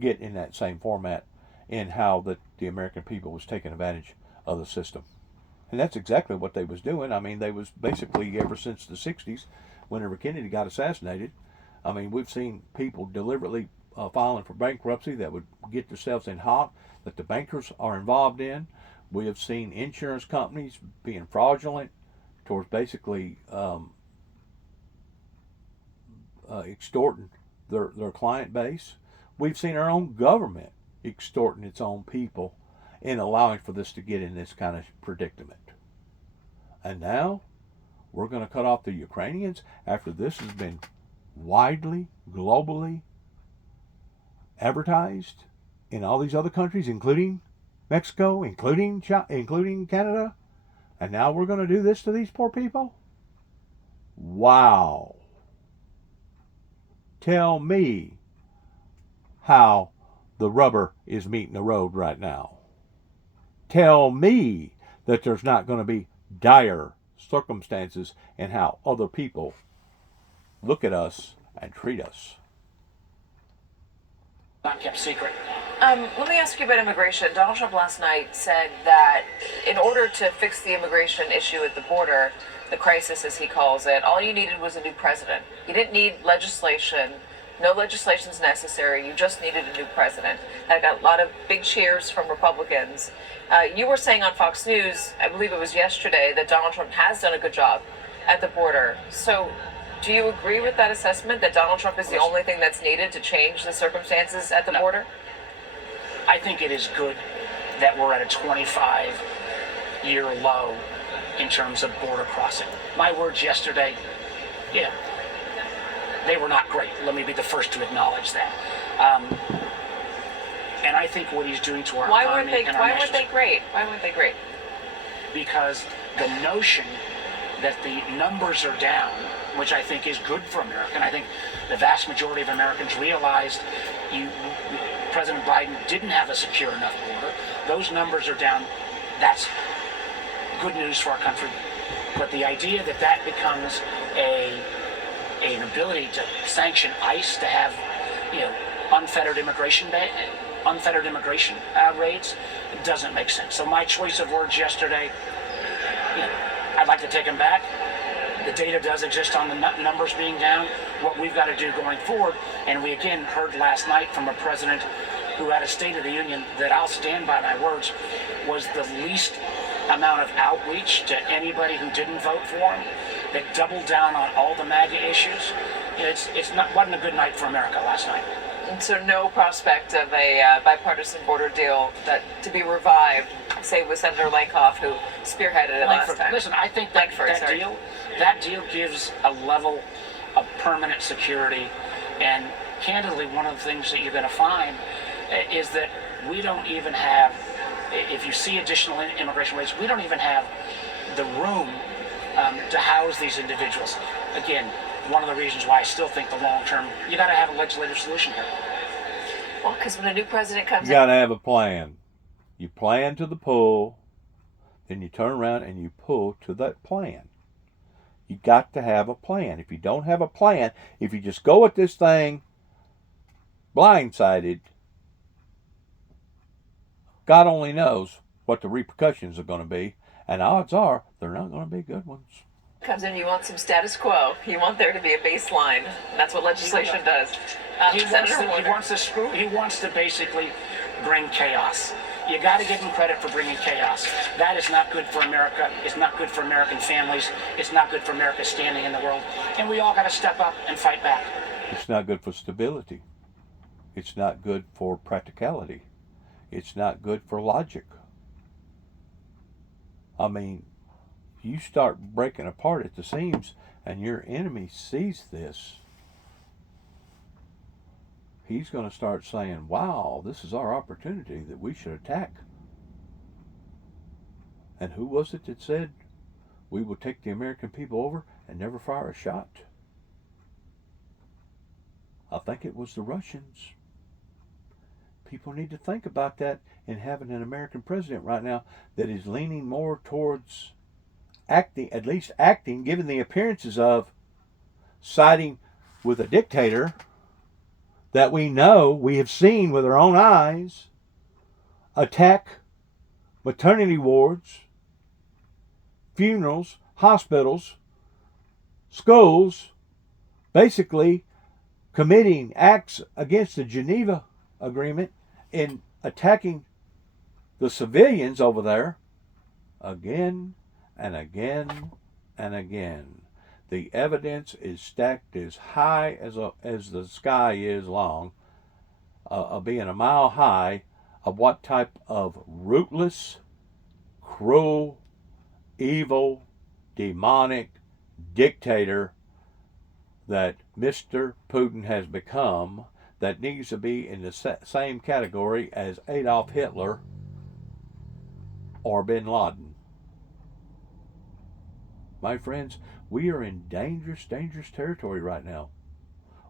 get in that same format in how that the American people was taking advantage of the system. And that's exactly what they was doing. I mean, they was basically, ever since the 60s, whenever Kennedy got assassinated, I mean, we've seen people deliberately filing for bankruptcy that would get themselves in hock, that the bankers are involved in. We have seen insurance companies being fraudulent towards basically extorting their client base. We've seen our own government extorting its own people in allowing for this to get in this kind of predicament. And now we're going to cut off the Ukrainians after this has been widely, globally advertised in all these other countries, including Mexico, including China, including Canada. And now we're going to do this to these poor people? Wow. Tell me how the rubber is meeting the road right now. Tell me that there's not going to be dire circumstances in how other people look at us and treat us. Not kept secret. Let me ask you about immigration. Donald Trump last night said that in order to fix the immigration issue at the border, the crisis as he calls it, all you needed was a new president. You didn't need legislation No legislation's necessary. You just needed a new president. I got a lot of big cheers from Republicans. You were saying on Fox News, I believe it was yesterday, that Donald Trump has done a good job at the border. So do you agree with that assessment, that Donald Trump is the only thing that's needed to change the circumstances at the border? I think it is good that we're at a 25-year low in terms of border crossing. My words yesterday, yeah, they were not great. Let me be the first to acknowledge that. And I think what he's doing to our economy and our Why weren't they great? Why weren't they great? Because the notion that the numbers are down, which I think is good for America, and I think the vast majority of Americans realized President Biden didn't have a secure enough border. Those numbers are down. That's good news for our country. But the idea that that becomes an ability to sanction ICE, to have unfettered immigration raids, doesn't make sense. So my choice of words yesterday, I'd like to take them back. The data does exist on the numbers being down. What we've got to do going forward, and we again heard last night from a president who had a State of the Union that I'll stand by my words, was the least amount of outreach to anybody who didn't vote for him, that doubled down on all the MAGA issues. Wasn't a good night for America last night. And so no prospect of a bipartisan border deal to be revived, say with Senator Langhoff, who spearheaded it last time. Listen, I think that deal gives a level of permanent security. And candidly, one of the things that you're going to find is that we don't even have, if you see additional immigration rates, we don't even have the room to house these individuals. Again, one of the reasons why I still think the long term, you got to have a legislative solution here. Well, because when a new president comes in, you got to have a plan. You plan to the pull, then you turn around and you pull to that plan. You got to have a plan. If you don't have a plan, if you just go at this thing blindsided, God only knows what the repercussions are going to be, and odds are they're not going to be good ones. Comes in, you want some status quo. You want there to be a baseline. That's what legislation does. He wants to basically bring chaos. You got to give him credit for bringing chaos. That is not good for America. It's not good for American families. It's not good for America's standing in the world. And we all got to step up and fight back. It's not good for stability. It's not good for practicality. It's not good for logic. I mean, you start breaking apart at the seams and your enemy sees this, he's going to start saying, wow, this is our opportunity that we should attack. And who was it that said we will take the American people over and never fire a shot? I think it was the Russians. People need to think about that in having an American president right now that is leaning more towards acting, given the appearances of siding with a dictator that we have seen with our own eyes attack maternity wards, funerals, hospitals, schools, basically committing acts against the Geneva Agreement in attacking the civilians over there again and again and again. The evidence is stacked as high as the sky is long, being a mile high, of what type of rootless, cruel, evil, demonic dictator that Mr. Putin has become, that needs to be in the same category as Adolf Hitler or Bin Laden. My friends, we are in dangerous territory right now.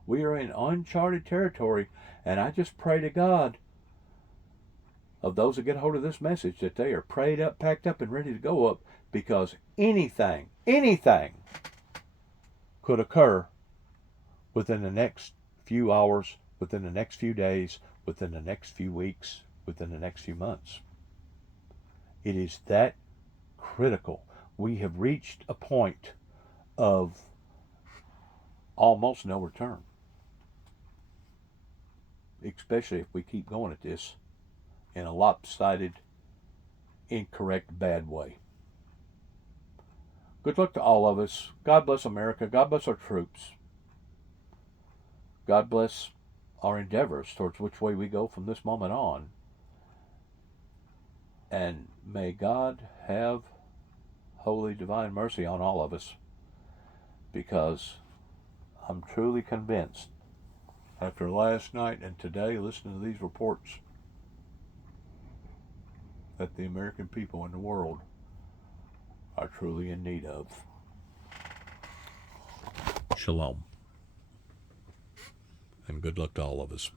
We are in uncharted territory, and I just pray to God of those that get a hold of this message that they are prayed up, packed up, and ready to go up, because anything could occur within the next few hours, within the next few days, within the next few weeks, within the next few months. It is that critical. We have reached a point of almost no return. especially if we keep going at this in a lopsided, incorrect, bad way. Good luck to all of us. God bless America. God bless our troops. God bless our endeavors towards which way we go from this moment on. And may God have holy divine mercy on all of us, because I'm truly convinced after last night and today listening to these reports that the American people in the world are truly in need of. Shalom. And good luck to all of us.